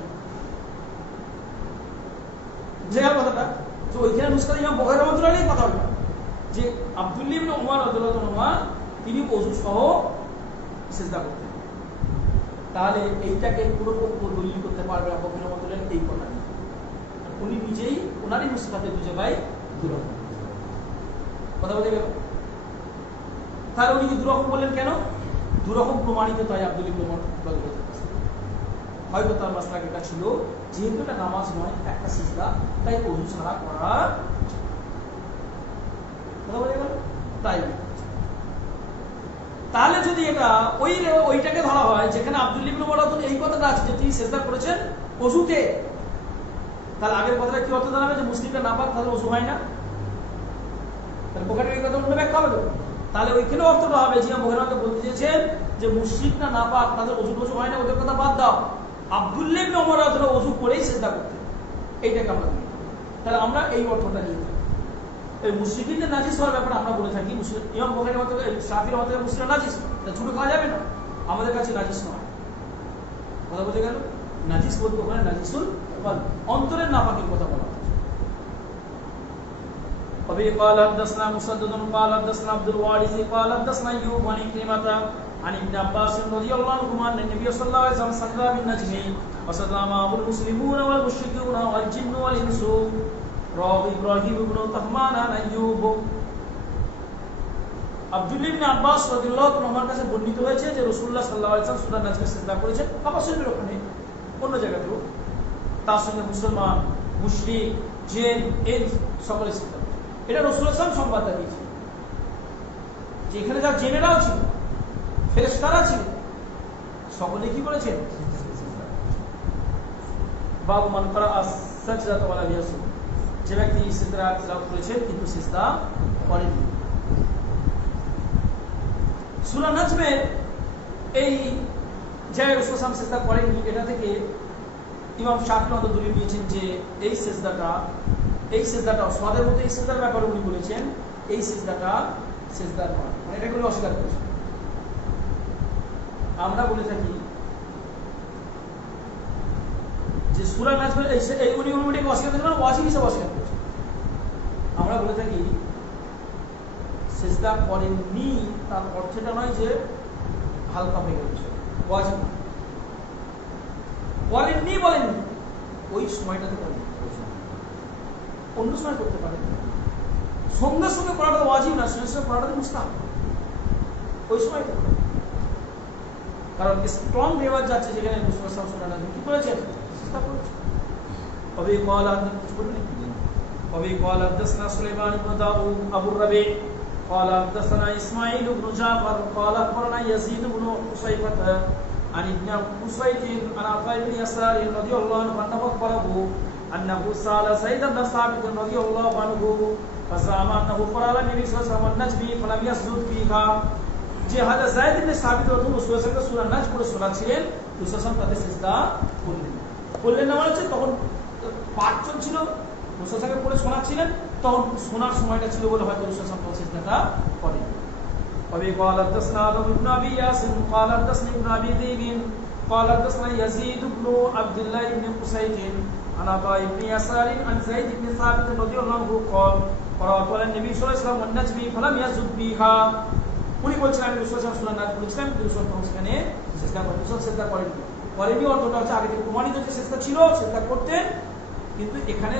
বুঝে গেল কথাটা? তো ওইখানে নুসখাতে ইমাম বুখারী রাহমাতুল্লাহ আলাইহি কথা বলেন যে আব্দুল্লাহ ইবনে উমর রাদিয়াল্লাহু আনহু তিনি ওযু সহ সিজদা করতেন। তাহলে এইটাকে পুরো দলিল করতে পারবে আবু বকর রাহমাতুল্লাহ এই কথা। উনি নিজেই ওনারই নুসখাতে দু জায়গায় দুরকম কথা বলে গেল। তাহলে উনি কি দুরকম বললেন কেন? দুরকম প্রমাণিত, তাই আব্দুল ইবনে উমর রাদিয়াল্লাহু আনহু হয়তো তার মাসলাক এটা ছিল, যেহেতু এটা নামাজ নয়, একটা সিজদা, তাই ওযু ছাড়া করা কথা বলে গেল। তাই তাহলে যদি এটা ওইটাকে ধরা হয় যেখানে আব্দুল ইবনে উমর রাদিয়াল্লাহু এই কথাটা আছে যে তিনি সিজদা করেছেন ওযুতে, তাহলে আগের কথাটা কি অর্থ দাঁড়াবে? যে মুসলিমরা নাপাক, তাহলে ওযু হয় না। তাহলে বুখারীর কথা অন্য ব্যাখ্যা হবে। তাহলে ওইখানে অর্থটা হবে যে বুখারী বলতে চেয়েছেন যে মুশরিকরা নাপাক, তাদের ওযু হয় না, ওদের কথা বাদ দাও। আব্দুল্লাহ ইবনে উমর রাদিয়াল্লাহু ওযু করেই সিজদা করতেন, এইটাকে আমরা বলি। তাহলে আমরা এই অর্থটা নিয়ে থাকি। এই মুশরিকদের নাজিস হওয়ার ব্যাপারে আমরা বলে থাকি ইমাম বুখারীর মতে, শাফিঈর মতে মুশরিকরা নাজিস, এটা ছোট খাওয়া যাবে না। আমাদের কাছে নাজিস নয়। কথা বুঝে গেল? নাজিস বলতে ওখানে নাজিসুল কলব, অন্তরের নাপাকের কথা বলা হচ্ছে। وبه قال حدثنا مسدد قال حدثنا عبد الوارث قال حدثنا ايوب عن كلمة عن ابن عباس رضي الله عنهما ان النبي صلى الله عليه وسلم صلى بالنجم وصلى معه المسلمون والمشركون والجن والانس رواه ابراهيم بن طهمان عن ايوب। আব্দুল্লাহ ইবনে আব্বাস রাদিয়াল্লাহু আনহুর কাছে বর্ণিত হয়েছে যে রাসূলুল্লাহ সাল্লাল্লাহু আলাইহি ওয়াসাল্লাম সূরা নাজমে সিজদা করেছেন, কাবা শরীফের ওখানে, অন্য জায়গাতেও। তার সঙ্গে মুসলমান, মুশরিক, জিন, ইনস সকলে সিজদা। এটা রাসূলুল্লাহ সাল্লাল্লাহু আলাইহি ওয়াসাল্লাম সংবাদটা দিয়েছেন যে এখানে যারা জিনেরাও ছিল, ফেরেশতারা ছিল, সকলে কি করেছেন? বাবু মান করা as-সাজদাতা ওয়া লা ইয়াসুদ, যে ব্যক্তি সিজদা তিলাওয়াত করেছেন কিন্তু সিজদা করেননি। সূরা নাজমে এই যে রাসূলুল্লাহ সাল্লাল্লাহু আলাইহি ওয়াসাল্লাম সিজদা করেননি, এটা থেকে ইমাম শাফিঈ মত দলিল দিয়েছেন যে এই সিজদাটা সাদের মতো, এই সিজদার ব্যাপারে উনি বলেছেন এই সিজদাটা সিজদা নয়, মানে এটা করে অস্বীকার করেছেন। আমরা বলে থাকি যে সূরা নাজমে এই উনি এটাকে অস্বীকার করেছেন, ওয়াজিব হিসেবে অস্বীকার করেছেন। আমরা বলে থাকি সিজদা করেননি তার অর্থ এটা নয় যে হালকা হয়ে গেছে, ওয়াজিব করেননি, বলেননি ওই সময়টাতে করেন, অন্য সময় করতে পারেন। সঙ্গে সঙ্গে করাটা ওয়াজিব না, সঙ্গে সঙ্গে করাটা মুস্তাহাব, ওই সময় করতে। কারণ স্ট্রং রেওয়াজ যাচ্ছে যেখানে রাসূলুল্লাহ সাল্লাল্লাহু আলাইহি ওয়াসাল্লাম কি করেছেন? চেষ্টা করেছেন। তবে قال কিছু বলবেন? তবে قال حدثنا سليمان بن داوود ابو الربيع قال حدثنا اسماعيل بن جعفر قال اخبرنا يزيد بن قصيبة عن ابن قصيد عن عطاء بن يسار رضي الله عنه انه اخبره انه سال زيد بن ثابت رضي الله عنه ফাসামা আন্নাহু ক্বালা নবী সাল্লাল্লাহু আলাইহি ওয়াসাল্লাম নাজমি ফালাম ইয়াসজুদ ফিহা, যে হযরত যায়েদ ইবনে সাবিত রাদিয়াল্লাহু আনহু রাসূলুল্লাহ সূরা নাজ পড়ে শোনাচ্ছিলেন, রাসূল সাল্লাল্লাহু আলাইহি ওয়াসাল্লাম তাদের সিজদা করলেন না। মানে হচ্ছে তখন পাঠ চলছিল, রাসূল সাল্লাল্লাহু পড়ে শোনাচ্ছিলেন, তখন শোনার সময়টা ছিল বলে হয়তো রাসূল সাল্লাল্লাহু আলাইহি ওয়াসাল্লাম সিজদাটা করেন। وبه قال حدثنا آدم بن أبي ياسر قال حدثني ابن أبي ذئب قال حدثنا يزيد بن عبد الله بن قسيط عن عطاء بن يسار عن زيد بن ثابت رضي الله عنه قال قرأت على النبي صلى الله عليه وسلم والنجم فلم يسجد بها। উনি বলছেন আমি রাসূল সাল্লাল্লাহু আলাইহি ওয়াসাল্লাম নাজ পড়েছিলাম, রাসূল তখন সেখানে সিজদা করেন। রাসূল সিজদা করেননি অর্থটা হচ্ছে আগে থেকে প্রমাণিত যে সিজদা ছিল, সিজদা করতেন, কিন্তু এখানে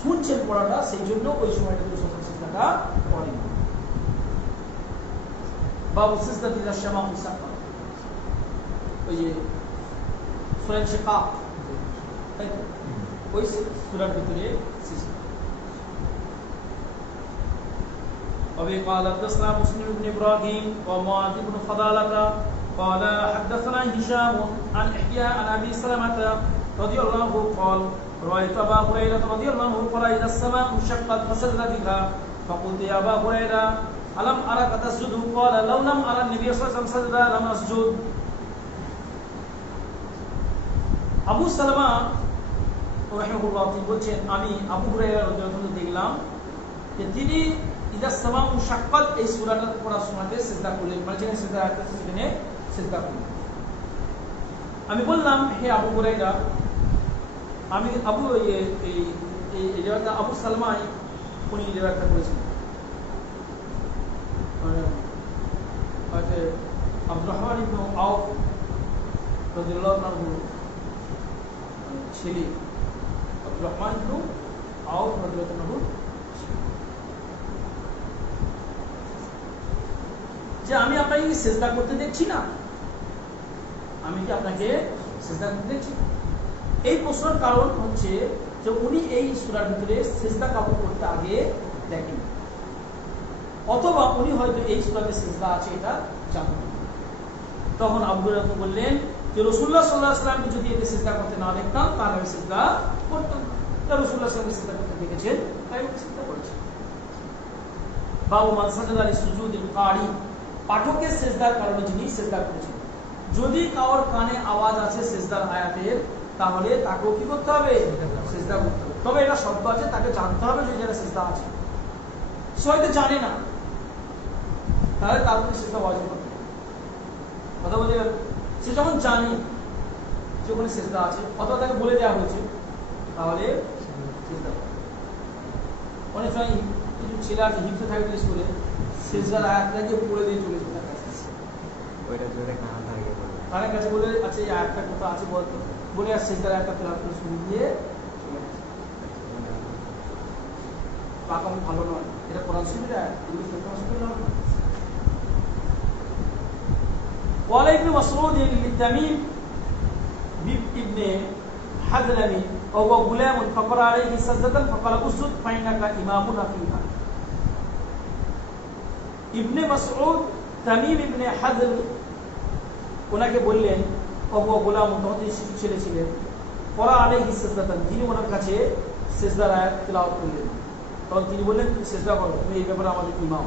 শুনছেন পড়াটা, সেই জন্য ওই সময়টা রাসূল সিজদাটা করেন। বাবু সিজদাতি ইযা শামা মুসাক্কা, ওই যে সূরা শিকাক, তাই তো ওই সূরার ভিতরে সিজদা। وبه قال حدثنا مسلم بن ابراهيم ومعاذ بن فضالة قال حدثنا هشام عن احياء عن ابي سلمة رضي الله عنه قال رايت ابا هريرة رضي الله عنه قال اذا السماء انشقت فسجد بها فقلت يا ابا هريرة ألم أراك تسجد قال لو لم أرى النبي صلى الله عليه وسلم سجد لم أسجد। আবু সালামা রাহিমাহুল্লাহ তিনি বলছেন আমি আবু হুরায়রা রাদিয়াল্লাহু আনহু দেখলাম যে তিনি ইযা সামাউ মুশাক্কাত এই সূরাটা পড়ার সময় সিজদা করলেন, মানে যেখানে সিজদা আছে সেখানে সিজদা করলেন। আমি বললাম হে আবু হুরায়রা, আমি আবু এই জায়গাটা আবু সালামা উনি জায়গাটা করেছেন, আব্দুর রহমান ইবনে আউফ রাদিয়াল্লাহু আনহু ছেলে, আব্দুর রহমান ইবনে আউফ রাদিয়াল্লাহু আনহু, যে আমি আপনাকে সিজদা করতে দেখছি না, আমি কি আপনাকে সিজদা করতে দেখছি? এই প্রশ্নের কারণ হচ্ছে যে উনি এই সূরার ভিতরে সিজদা কাউকে করতে আগে দেখেন, অথবা উনি হয়তো এই সূরাতে সিজদা আছে এটা জানেন। তখন আবু হুরায়রা বললেন যে রাসূলুল্লাহ সাল্লাল্লাহু আলাইহি ওয়াসাল্লাম যদি এতে সিজদা করতে না দেখতাম তাহলে আমি সিজদা করতাম না। তা রাসূলুল্লাহ সাল্লাল্লাহু আলাইহি ওয়াসাল্লাম সিজদা করতে দেখেছেন, তাই উনি সিজদা করেছেন। বাবু মান সাজাদা লিসুজুদিল কারি, পাঠকের সিজদার কারণে যিনি সিজদা করেছেন। যদি কারোর কানে আওয়াজ আছে সিজদার আয়াতের, তাহলে তাকেও কি করতে হবে? সিজদা করতে হবে। তবে এটা শব্দ আছে, তাকে জানতে হবে যে এটা সিজদা আছে। সে হয়তো জানে না, তাহলে তার উপরে সিজদা ওয়াজিব করতে হবে। কথা বলতে গেলে সে যখন জানে যে ওখানে সিজদা আছে, অথবা তাকে বলে দেওয়া হয়েছে, তাহলে সিজদা করতে হবে। অনেক সময় কিছু ছেলে আছে হিপসে থাকে স্কুলে, সিজদার আয়াতটাকে পড়ে দিয়ে চলে যেতে থাকে, ওইটা জোরে কানের কাছে বলে আচ্ছা এই আয়াতটা কোথা আছে বলতো, বলে আর সিজদার আয়াতটা তেলাওয়াত করে শুনে দিয়ে পাকাম ভালো নয়, এটা কোরআন শরীফের আয়াত, এগুলো কোরআন শরীফের নয়। قال ابن مسعود للتميم ابن حزلم وهو غلام فقرأ عليه سجدة فقال اسجد فإنك إمامنا فيها। ইবনে মাসউদ তামিম ইবনে হাজল ওনাকে বললেন, ওয়া গোলাম, তখন তিনি শিশু ছেলে ছিলেন, পড়া আলাইহি সাজদাতান, যিনি ওনার কাছে সিজদার আয়াত তিলাওয়াত করলেন, তখন তিনি বললেন তুমি সিজদা করো, তুমি এই ব্যাপারে আমাদের ইমাম।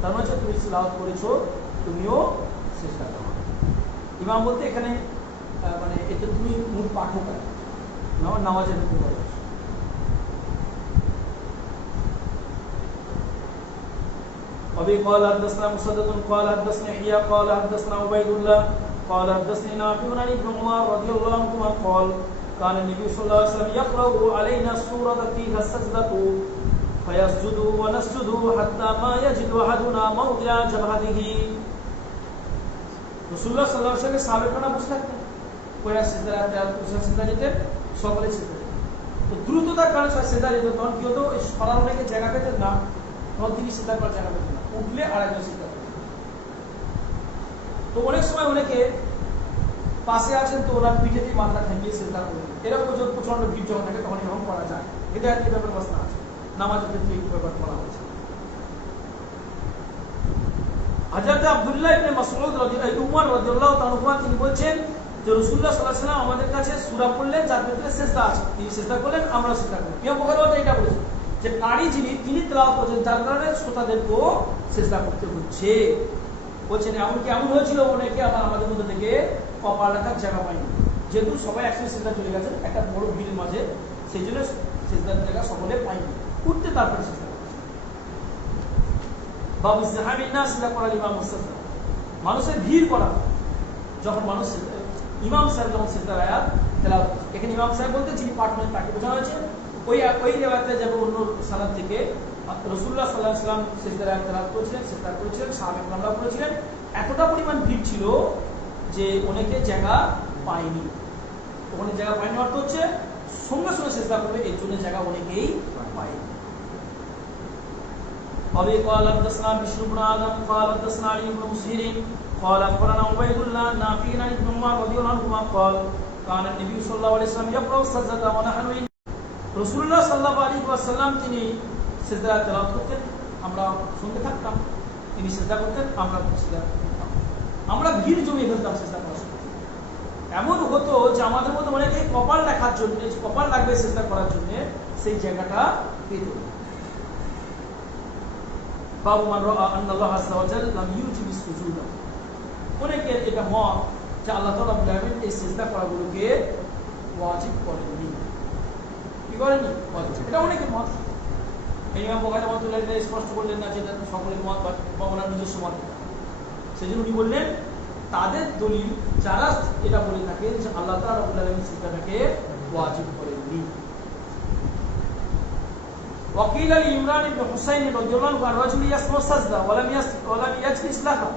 তার মানে তুমি তিলাওয়াত করেছো, তুমিও সিজদা করো। ইমাম বলতে এখানে মানে এটা তুমি মূল পাঠক, নামাজের উপর। وبه قال حدثنا مسدد قال حدثنا يحيى قال حدثنا عبيد الله قال حدثني نافع عن ابن عمر رضي الله عنهما قال كان النبي صلى الله عليه وسلم يقرأ علينا السورة فيها السجدة فيسجد ونسجد حتى ما يجد أحدنا موضع جبهته। রাসূলুল্লাহ সাল্লাল্লাহু আলাইহি ওয়াসাল্লাম সাহাবারা বসে থাকতেন, ওরা সিজদা যেতেন, সকলে সিজদা যেতেন। তো দ্রুততার কারণে সিজদা যেত, তখন কি হতো, সরার অনেকে জায়গা পেতেন না, তখন তিনি সিজদা করার জায়গা পেতেন না, উঠলে আরেকজন সিজদা করতেন। তো অনেক সময় অনেকে পাশে আছেন, তো ওরা পিঠে দিয়ে মাথা ঠেকিয়ে সিজদা করবেন, এরকম প্রচন্ড ভিড় যখন থাকে তখন এরকম করা যায়। হিদায়াত এই ব্যাপার ব্যবস্থা আছে, নামাজের ক্ষেত্রে এই ব্যাপার করা হয়েছে। হযরত আব্দুল্লাহ ইবনে মাসউদ রাদিয়াল্লাহু তাআলা তিনি বলছেন যে রাসূলুল্লাহ সাল্লাল্লাহু আলাইহি ওয়াসাল্লাম আমাদের কাছে সূরা পড়লেন যার ভিতরে সিজদা আছে, তিনি সিজদা করলেন, আমরা সিজদা করলাম। ইমাম বুখারী এটা বলেছেন যে কারি যিনি তিনি তেলাওয়াত করছেন, যার কারণে শ্রোতাদেরকেও সিজদা করতে হচ্ছে। বলছেন এমনকি এমন হয়েছিল অনেকে আমাদের মধ্যে থেকে কপাল রাখার জায়গা পায়নি, যেহেতু সবাই একসাথে সিজদা চলে গেছেন একটা বড় ভিড়ের মাঝে, সেই জন্য সিজদার জায়গা সকলে পায়নি, উঠতে তারপরে সিজদা করছে। বাবু ইসতিহামিন নাস করার ইমাম মুস্তাফা, মানুষের ভিড় করা, যখন মানুষ ইমাম সাহেব যখন সিজদার আয়াত তেলাওয়াত, এখানে ইমাম সাহেব বলতে যিনি পাঠ করেন তাকে বোঝানো হয়েছে। ওই রিওয়ায়াতে যাবে অন্য সালাত থেকে রাসূলুল্লাহ সাল্লাল্লাহু আলাইহি ওয়াসাল্লাম সিজদার আয়াত তেলাওয়াত করেছিলেন, সিজদা করেছিলেন, সাহাবায়ে কেরামরা করেছিলেন। এতটা পরিমাণ ভিড় ছিল যে অনেকে জায়গা পায়নি। ওখানে জায়গা পায়নি অর্থ হচ্ছে সঙ্গে সঙ্গে সিজদা করবে, এই জন্য জায়গা অনেকেই পায়নি। أبي قال حدثنا بشر بن آدم قال حدثنا علي بن مسهر قال أخبرنا عبيد الله نافع عن ابن عمر رضي الله عنهما قال كان النبي صلى الله عليه وسلم يقرأ السجدة ونحن রাসূলুল্লাহ সাল্লাল্লাহু আলাইহি ওয়াসাল্লাম তিনি সিজদা তেলাওয়াত করতেন, আমরা শুনতে থাকতাম, তিনি সিজদা করতেন, আমরা সিজদা করতাম, আমরা ভিড় জমিয়ে ফেলতাম সিজদা করার সময়। এমন হতো যে আমাদের মধ্যে অনেকে কপাল রাখার জন্য, কপাল লাগবে সিজদা করার জন্য, সেই জায়গাটা পেত। বাবু মান রাআ আন্নাল্লাহ আযজা ওয়া জাল্লা লাম ইউজিবিস সুজুদা, অনেকের এটা মত যে আল্লাহ তাআলা রাব্বুল আলামিন এই সিজদা করাগুলোকে ওয়াজিব করেননি। কি করেননি? ওয়াজিব। এটা অনেকের মত। এই ইমাম বুখারী রাহমাতুল্লাহ আলাইহি স্পষ্ট করলেন না যে এটা সকলের মত বা ওনার নিজস্ব মত, সেজন্য উনি বললেন তাদের দলিল যারা এটা বলে থাকে যে আল্লাহ তাআলা রাব্বুল আলামিন সিজদাটাকে ওয়াজিব করেননি। وقيل لعمران بن حسين رضي الله عنه رجل يسمع السجدة ولم يجلس لها।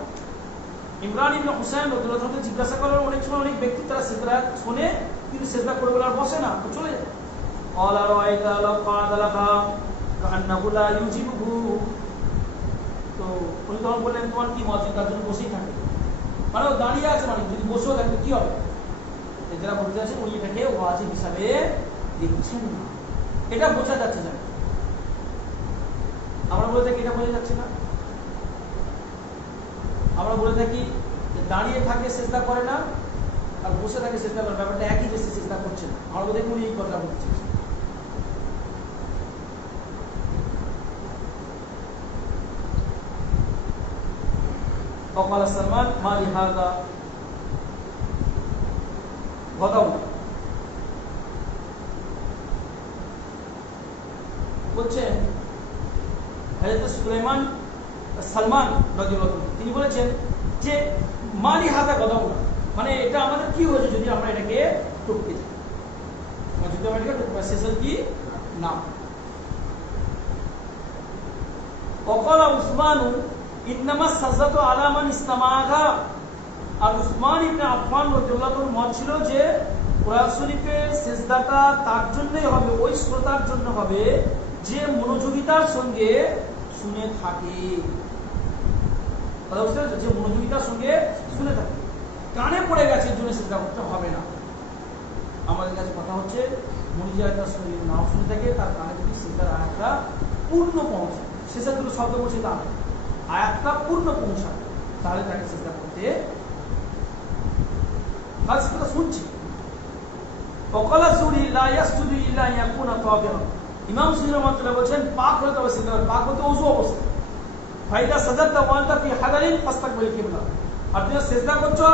ইমরান ইবনে হুসাইন রাদিয়াল্লাহু আনহু জিজ্ঞাসা করেন, অনেক সময় অনেক ব্যক্তি তারা সিজদা শুনে কিন্তু সিজদা করে বলে আর বসে না, তো চলে যায়। قال رأيت لو قعد لها كأنه لا يجيبه, তো উনি তখন বললেন তোমার কি মত, তার জন্য বসেই থাকে, মানে ও দাঁড়িয়ে আছে, মানে যদি বসেও থাকবে কি হবে? যারা বলতে আছে উনি এটাকে ওয়াজিব হিসাবে দেখছেন না, এটা বোঝা যাচ্ছে না। আমরা বলে থাকি এটা বোঝা যাচ্ছে না, আমরা বলে থাকি যে দাঁড়িয়ে থাকে সিজদা করে না, আর বসে থাকে সিজদা করে, ব্যাপারটা একই, যে সিজদা করছে না। আমরা বলে উনি এই কথা বলছেন। وقال سلمان ما لهذا غدوا, বলছেন হযরত সুলাইমান সালমান রাদিয়াল্লাহু আনহু তিনি বলেছেন যে মালি হাদা গদাউ, মানে এটা আমাদের কি হয়েছে যদি আমরা এটাকে টপকে যাই, মানে যদি আমরা এটাকে টপকে সেসব কি না। وقال عثمان ইন্নামা সাজদাতু আলা মান ইসতামাগা, আর উসমান ইবনে আফফান রাদিয়াল্লাহু আনহু মত ছিল যে কোরআন শরীফের সিজদাটা তার জন্যই হবে, ওই শ্রোতার জন্য হবে যে মনোযোগিতার সঙ্গে শুনে থাকে, কথা বুঝতে পারছো? যে মনোযোগিতার সঙ্গে শুনে থাকে, কানে পড়ে গেছে এর জন্য সিজদা করতে হবে না। আমাদের কাছে কথা হচ্ছে মনোযোগিতার সঙ্গে নাও শুনে থাকে, তার কানে যদি সিজদার আয়াতটা পূর্ণ পৌঁছায়, শেষের দুটো শব্দ বলছে তা নয়, আয়াতটা পূর্ণ পৌঁছায়, তাহলে তাকে সিজদা করতে কথা শুনছি। ওয়াকালা যুরি লা ইয়াসজুদু ইল্লা ইয়াকুনা তাবিরান, ইমাম সুজুদ রাহমাতুল্লাহ বলেন পাক হতে হবে সিজদা, পাক হতে ওযু অবস্থা। ফাইদা সাজাদতা ওয়া আনতা ফি হাদারিন ফাস্তাকবিল কিবলা, আর তুমি সিজদা করছো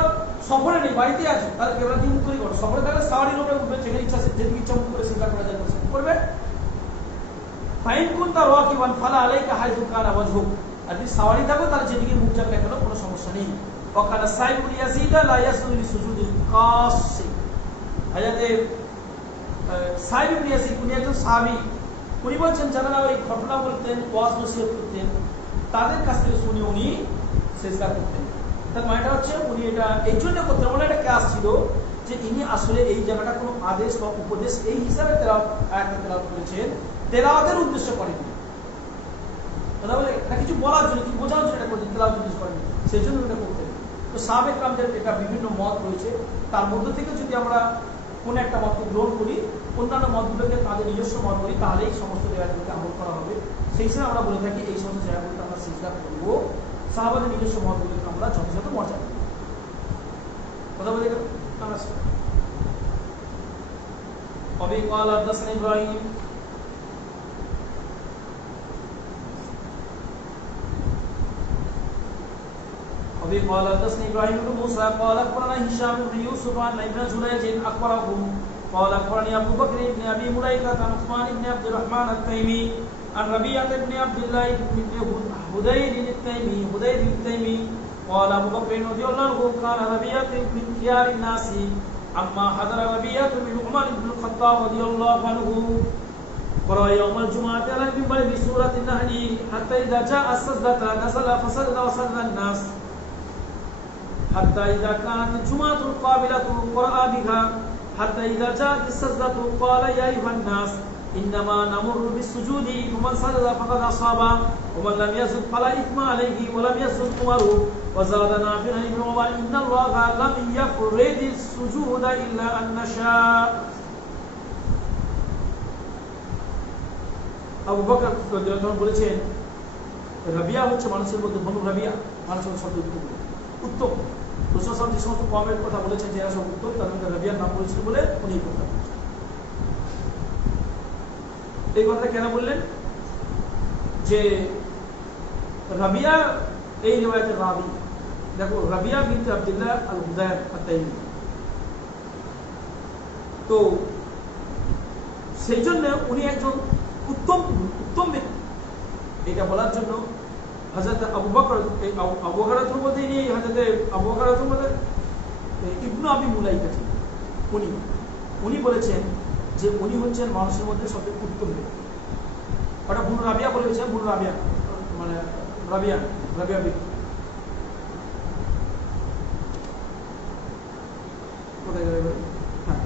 সফরে নেই, বাড়িতে আছো, তাহলে কিবলা দিয়ে মুখ করে করো। সফরে থাকলে সাওয়ারির উপরে উঠবে, যেখানে ইচ্ছা যেদিকে ইচ্ছা মুখ করে সিজদা করা যায় করবে। ফাইন কুনতা রাকিবান ফালা আলাইকা হাইযু কানা ওয়াজহুক, আর যদি সাওয়ারি থাকো তাহলে যেদিকে মুখ যাবে কেন কোনো সমস্যা নেই। ওয়াকানা সাইদ ইবনে ইয়াজিদ লা ইয়াসজুদু লিসুজুদিল কাসি, হযরত সাইদ ইবনে ইয়াজিদ উনি একজন সাহাবী, উনি বলছেন যারা ওই ঘটনা বলতেন, ওয়াজ নসিহত করতেন, তাদের কাছ থেকে শুনে উনি সিজদা করতেন। তার মানেটা হচ্ছে উনি এটা এই জন্য করতেন, ওনার একটা কাজ ছিল যে ইনি আসলে এই জায়গাটা কোনো আদেশ বা উপদেশ এই হিসাবে আয়াতটা তেলাওয়াত করেছেন, তেলাওয়াতের উদ্দেশ্য করেননি, কথা বলে এটা কিছু বলার জন্য, কি বোঝানোর জন্য এটা করতেন, তেলাওয়াত উদ্দেশ্য করেননি, সেই জন্য এটা করতেন। তো সাহাবে কেরামদের এটা বিভিন্ন মত রয়েছে, তার মধ্যে থেকে যদি আমরা কোন একটা মতকে গ্রহণ করি, অন্যান্য মতগুলোকে তাদের নিজস্ব মত করি, তাহলে এই সমস্ত জায়গাগুলোকে আমল করা হবে। সেই হিসেবে আমরা বলে থাকি এই সমস্ত জায়গাগুলোকে আমরা সিজদা করব, সাহাবাদের নিজস্ব মতগুলোকে আমরা যথাযথ মর্যাদা দেব। কথা বলে আমরা অবি ক্বাল হাদাসানা ইব্রাহিম وفي قال حدثني ابراهيم بن موسى قال اخبرنا هشام بن يوسف عن ابن جريج اخبرهم قال اخبرني ابو بكر بن ابي مليكه عن عثمان بن عبد الرحمن التيمي عن ربيعه بن عبد الله بن هدير التيمي قال ابو بكر رضي الله عنه كان ربيعه من خيار الناس اما حضر ربيعه بن عمر بن الخطاب رضي الله عنه قرأ يوم الجمعة على المنبر بسورة النحل حتى إذا جاء السجدة نزل فسجد وسجد الناس حتى إذا كانت الجمعة القابلة قرأ بها حتى إذا جاءت السجدة قال يا أيها الناس إنما نمر بالسجود ومن سجد فقد أصاب ومن لم يسجد فلا إثم عليه ولم يسجد عمر وزاد نافع بن عمر إن الله لم يفرض السجود إلا أن نشاء আবু বকর রাদিয়াল্লাহু আনহু বলেছেন রাবিয়া হচ্ছে মানুষের মধ্যে বনু রাবিয়া মানুষের সবচেয়ে উত্তম রাসূল সাল্লাল্লাহু আলাইহি ওয়াসাল্লাম কওমের কথা বলেছেন যে এরা সব উত্তম তার মধ্যে রাবিয়ার নাম বলেছিল বলে উনি কথা এই কথাটা কেন বললেন যে রাবিয়া এই রিওয়ায়াতের রাবি দেখো রাবিয়া বিনতে আব্দুল্লাহ আল হুদায়র আত-তাইমি তো সেই জন্য উনি একজন উত্তম ব্যক্তি এটা বলার জন্য হযরত আবু বকর আবু বকরের মধ্যে নিয়ে হযরত আবু বকরের মধ্যে ইবনে আবি মুলাইকা ছিলেন উনি বলেছেন যে উনি হচ্ছেন মানুষের মধ্যে সবচেয়ে উত্তম ব্যক্তি ওটা বুনু রাবিয়া বলেছেন বুনু রাবিয়া মানে রাবিয়া ব্যক্তি কোথায় গেল হ্যাঁ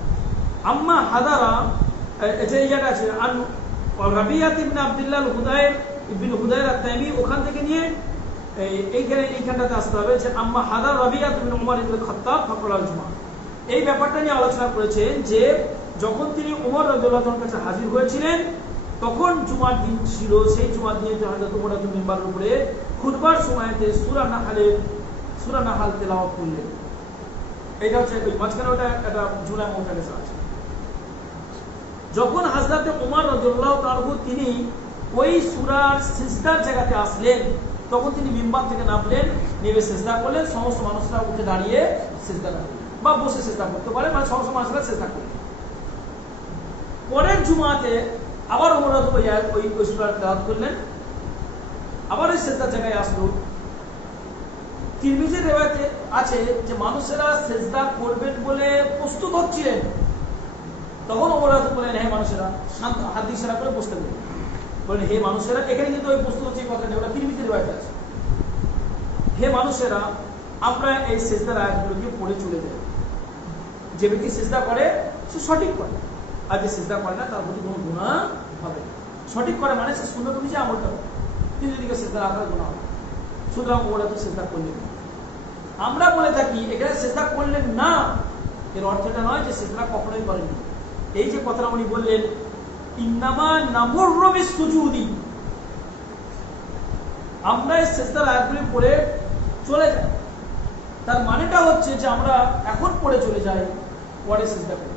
আম্মা হাদারা যে জায়গা আছে রাবিয়া ইবনে আব্দুল্লাহ আল-হুদায়র ইবনে হুদায়র আত-তাইমি ওখান থেকে নিয়ে এইখানটাতে আসতে হবে যে আম্মা হাদার রাবিয়া ইবনে উমর ইবনে খাত্তাব ফাকরাল জুমা এই ব্যাপারটা নিয়ে আলোচনা করেছেন যে যখন তিনি উমর রাদিয়াল্লাহু আনহুর কাছে হাজির হয়েছিলেন তখন জুমার দিন ছিল সেই জুমার দিনে হযরত উমর মিম্বারের উপরে খুতবার সময়তে সূরা নাহাল তেলাওয়াত করলেন এটা হচ্ছে ওই মাঝখানে ওটা একটা জুলাই মোটাকে আছে যখন হযরত উমর রাদিয়াল্লাহু তাআলা তিনি ওই সূরার সিজদার জায়গাতে আসলেন তখন তিনি মিম্বার থেকে নামলেন নেমে সিজদা করলেন সমস্ত মানুষরা উঠে দাঁড়িয়ে সিজদা করলেন বা বসে সিজদা করতে পারে মানে সমস্ত মানুষরা সিজদা করলেন পরের জুমাতে আবার উমর রাদিয়াল্লাহু ওই সূরার তেলাওয়াত করলেন আবার ওই সিজদার জায়গায় আসলো তিরমিজির riwayate আছে যে মানুষেরা সিজদা করবেন বলে প্রস্তুত হচ্ছিলেন তখন ওমর রাদিয়াল্লাহু বলেন হে মানুষেরা শান্ত হাত ইশারা করে বসতে বলেন হে মানুষেরা এখানে কিন্তু ওই প্রস্তুত হচ্ছে কথা নেই ওটা তিরমিজির riwayate আছে হে মানুষেরা আমরা এই সিজদার আয়াতগুলোকে পড়ে চলে যাই যে ব্যক্তি সিজদা করে সে সঠিক করে আর যে সিজদা করে না তার প্রতি কোনো গুনাহ হবে সঠিক করে মানে সে সুন্নাত অনুযায়ী আমল করে তিনি যদি সিজদা আকারে গুনাহ হবে সুতরাং ওরা তো সিজদা করলেন আমরা বলে থাকি এখানে সিজদা করলেন না এর অর্থটা নয় যে সিজদা কখনোই করেননি এই যে কথাটা উনি বললেন ইন্নামা নামুরু বিসুজুদি আমরা এই সিজদার আয়াতগুলি পড়ে চলে যাই তার মানেটা হচ্ছে যে আমরা এখন পড়ে চলে যাই পরে সিজদা করি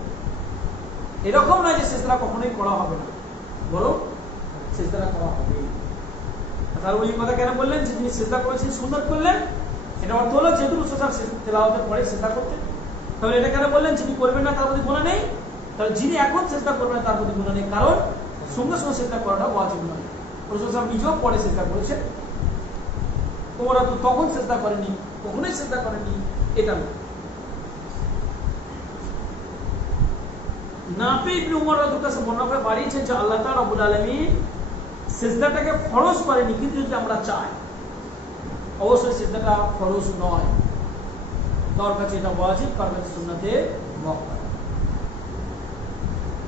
এরকম নয় যে সিজদা কখনোই করা হবে না বরং সিজদা করা হবে তার ওই কথা কেন বললেন যে তিনি সিজদা করেছেন সুন্নাত করলেন এটা অর্থ হলো যেহেতু রাসূল তেলাওয়াতের পরে সিজদা করতেন তাহলে এটা কেন বললেন যিনি করবেন না তার প্রতি গুনাহ নেই তাহলে যিনি এখন সিজদা করবেন তার প্রতি গুনাহ নেই কারণ সঙ্গে সঙ্গে সিজদা করাটা ওয়াজিব নয় রাসূল নিজেও পরে সিজদা করেছেন ওমর তো তখন সিজদা করেনি কখনোই সিজদা করেনি এটা না নাফি ইবনে উমর রাদিয়াল্লাহু কাছে বর্ণনা করে বাড়িয়েছেন যে আল্লাহ তাআলা রব্বুল আলামিন সিজদাটাকে ফরজ করেনি কিন্তু যদি আমরা চাই অবশ্যই সিজদাটা ফরজ নয় তার কাছে এটা ওয়াজিব তার কাছে সুন্নাতে মুআক্কাদা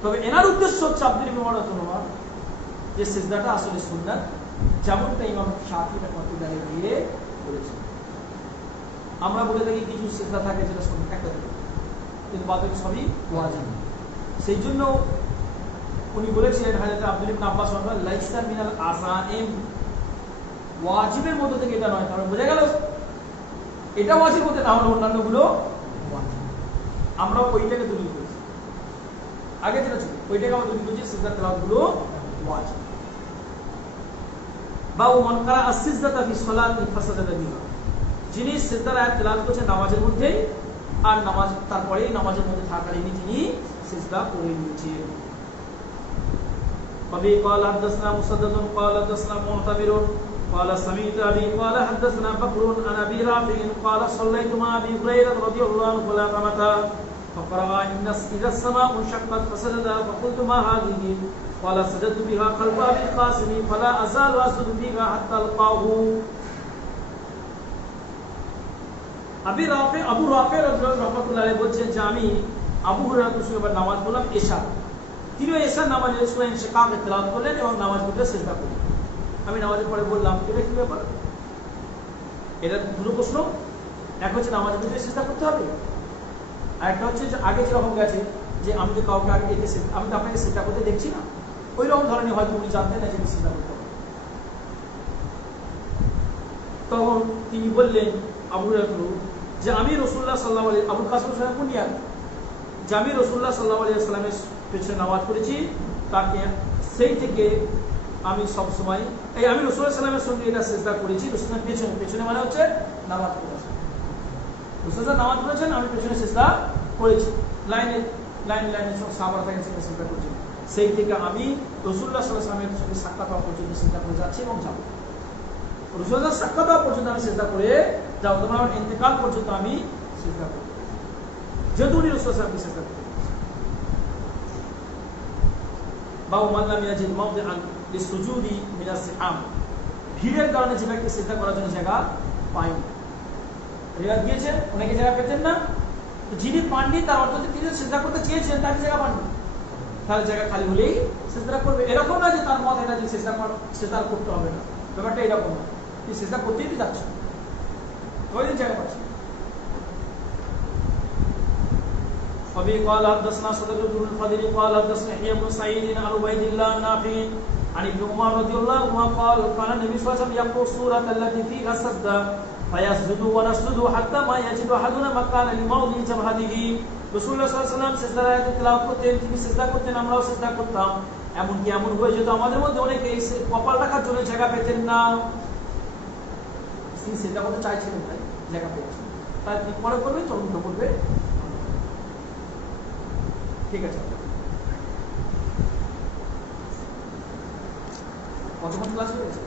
তবে এনার উদ্দেশ্য হচ্ছে আব্দুল ইবনে উমর রাদিয়াল্লাহু আনহু যে সিজদাটা আসলে সুন্নাত যেমনটা ইমাম শাফিঈ রাহমাতুল্লাহ দিয়ে বলেছেন আমরা বলে থাকি কিছু সিজদা থাকে যেটা সুন্নাত একটা কিন্তু বাকি সবই ওয়াজিব সেই জন্য উনি বলেছিলেন হযরত আব্দুল ইবনে আব্বাস রাদিয়াল্লাহু লাইসা মিনাল আযাইম ওয়াজিবের মধ্যে থেকে এটা নয় কারণ বোঝা গেল এটা ওয়াজিব হতে না হলে অন্যান্যগুলো ওয়াজিব আমরা ওইটাকে দলিল করেছি আগে যেটা ছিল ওইটাকে আমরা দলিল করেছি সিজদা তেলাওয়াতগুলো ওয়াজিব বাউ মান ক্বারা আস-সিজদাতা ফি সালাতি ফাসাদাতা বিহা যিনি সিজদার আয়াত তেলাওয়াত করছেন নামাজের মধ্যেই, আর নামাজ তারপরেই নামাজের মধ্যে থাকাকালীনই তিনি সিজদা করে নিয়েছেন। وبه قال حدثنا مسدد قال حدثنا معتمر قال سمعت أبي قال حدثنا بكر عن أبي رافع قال صليت مع أبي هريرة رضي الله عنه فلاطمة فقرأ إذا السماء انشقت فسجد فقلت ما هذه قال سجدت بها خلف أبي القاسم فلا أزال أسجد بها حتى ألقاه। আবু রাফি রাহমাতুল্লাহ আলাইহি বলছেন যে আমি আবু হুরায়রার সঙ্গে আবার নামাজ পড়লাম এশা, তিনিও এশার নামাজের সূরা ইনশিকাক তেলাওয়াত করলেন এবং নামাজ পড়তে সিজদা করলেন। আমি নামাজের পরে বললাম এটা কি ব্যাপার? এটা দুটো প্রশ্ন, এক হচ্ছে নামাজের মধ্যে সিজদা করতে হবে, আর একটা হচ্ছে যে আগে যেরকম গেছে যে আমি তো কাউকে আগে দেখে আমি তো আপনাকে সিজদা করতে দেখছি না, ওই রকম ধরনের হয়তো উনি জানতেন না যে সিজদা করতে হবে। তখন তিনি বললেন আবু হুরায়রা যে আমি রাসূলুল্লাহ সাল্লাল্লাহু আলাইহি আবুল কাসিম সাহেব কুনিয়া, যে আমি রাসূলুল্লাহ সাল্লাল্লাহু আলাইহি ওয়াসাল্লামের পেছনে নামাজ পড়েছি, তাকে সেই থেকে আমি সব সময় আমি রাসূলুল্লাহ সাল্লাল্লাহু আলাইহি ওয়াসাল্লামের সঙ্গে এটা সিজদা করেছি। রাসূলের পেছনে, পেছনে মানে হচ্ছে নামাজ পড়েছেন, রাসূলুল্লাহ নামাজ পড়েছেন, আমি পেছনে সিজদা করেছি, লাইনে সব সাহাবারা তাকে সিজদা করেছেন। সেই থেকে আমি রাসূলুল্লাহ সাল্লাল্লাহু আলাইহি ওয়াসাল্লামের সঙ্গে সাক্ষাৎ হওয়া পর্যন্ত সিজদা করে যাচ্ছি এবং যাব। রাসূলুল্লাহ সাক্ষাৎ হওয়া পর্যন্ত আমি সিজদা করে যাব, তোমার আমার ইন্তেকাল পর্যন্ত আমি সিজদা করব, যেহেতু উনি রাসূলুল্লাহ সাল্লাল্লাহু আলাইহি ওয়াসাল্লামকে সিজদা করতেন। বাবু মান লাম ইয়াজিদ মাওদিআন লিসুজুদি মিনাস সিহাম, ভিড়ের কারণে যে ব্যক্তি সিজদা করার জন্য জায়গা পায়নি, রিওয়ায়াত দিয়েছেন অনেকে জায়গা পেতেন না, তো যিনি পাননি তার অর্থ হচ্ছে তিনি সিজদা করতে চেয়েছেন তাকে জায়গা পাননি, তাহলে জায়গা খালি হলেই সিজদা করবে। এরকম না যে তার মত এটা যে সিজদা করতে হবে না, ব্যাপারটা এরকম না, তিনি সিজদা করতেই যাচ্ছেন, ওই দিন জায়গা পাচ্ছেন। وبه قال حدثنا صدق بن الفضل قال حدثنا يحيى بن سعيد عن عبيد الله النافع عن ابن عمر رضي الله عنهما قال كان النبي صلى الله عليه وسلم يقرأ السورة التي فيها سجدة فيسجد ونسجد حتى ما يجد أحدنا مكانا لموضع جبهته। রাসূলুল্লাহ সাল্লাল্লাহু আলাইহি ওয়াসাল্লাম সিজদার আয়াত তেলাওয়াত করতেন, তিনি সিজদা করতেন, আমরাও সিজদা করতাম। এমনকি এমন হয়ে যেত আমাদের মধ্যে অনেকে কপাল রাখার জন্য জায়গা পেতেন না, তিনি সিজদা করতে চাইছিলেন তাই জায়গা পেয়েছেন, তাই ঠিক মনে করবে চলন্ত করবে। ঠিক আছে, কতক্ষণ ক্লাস হয়েছে?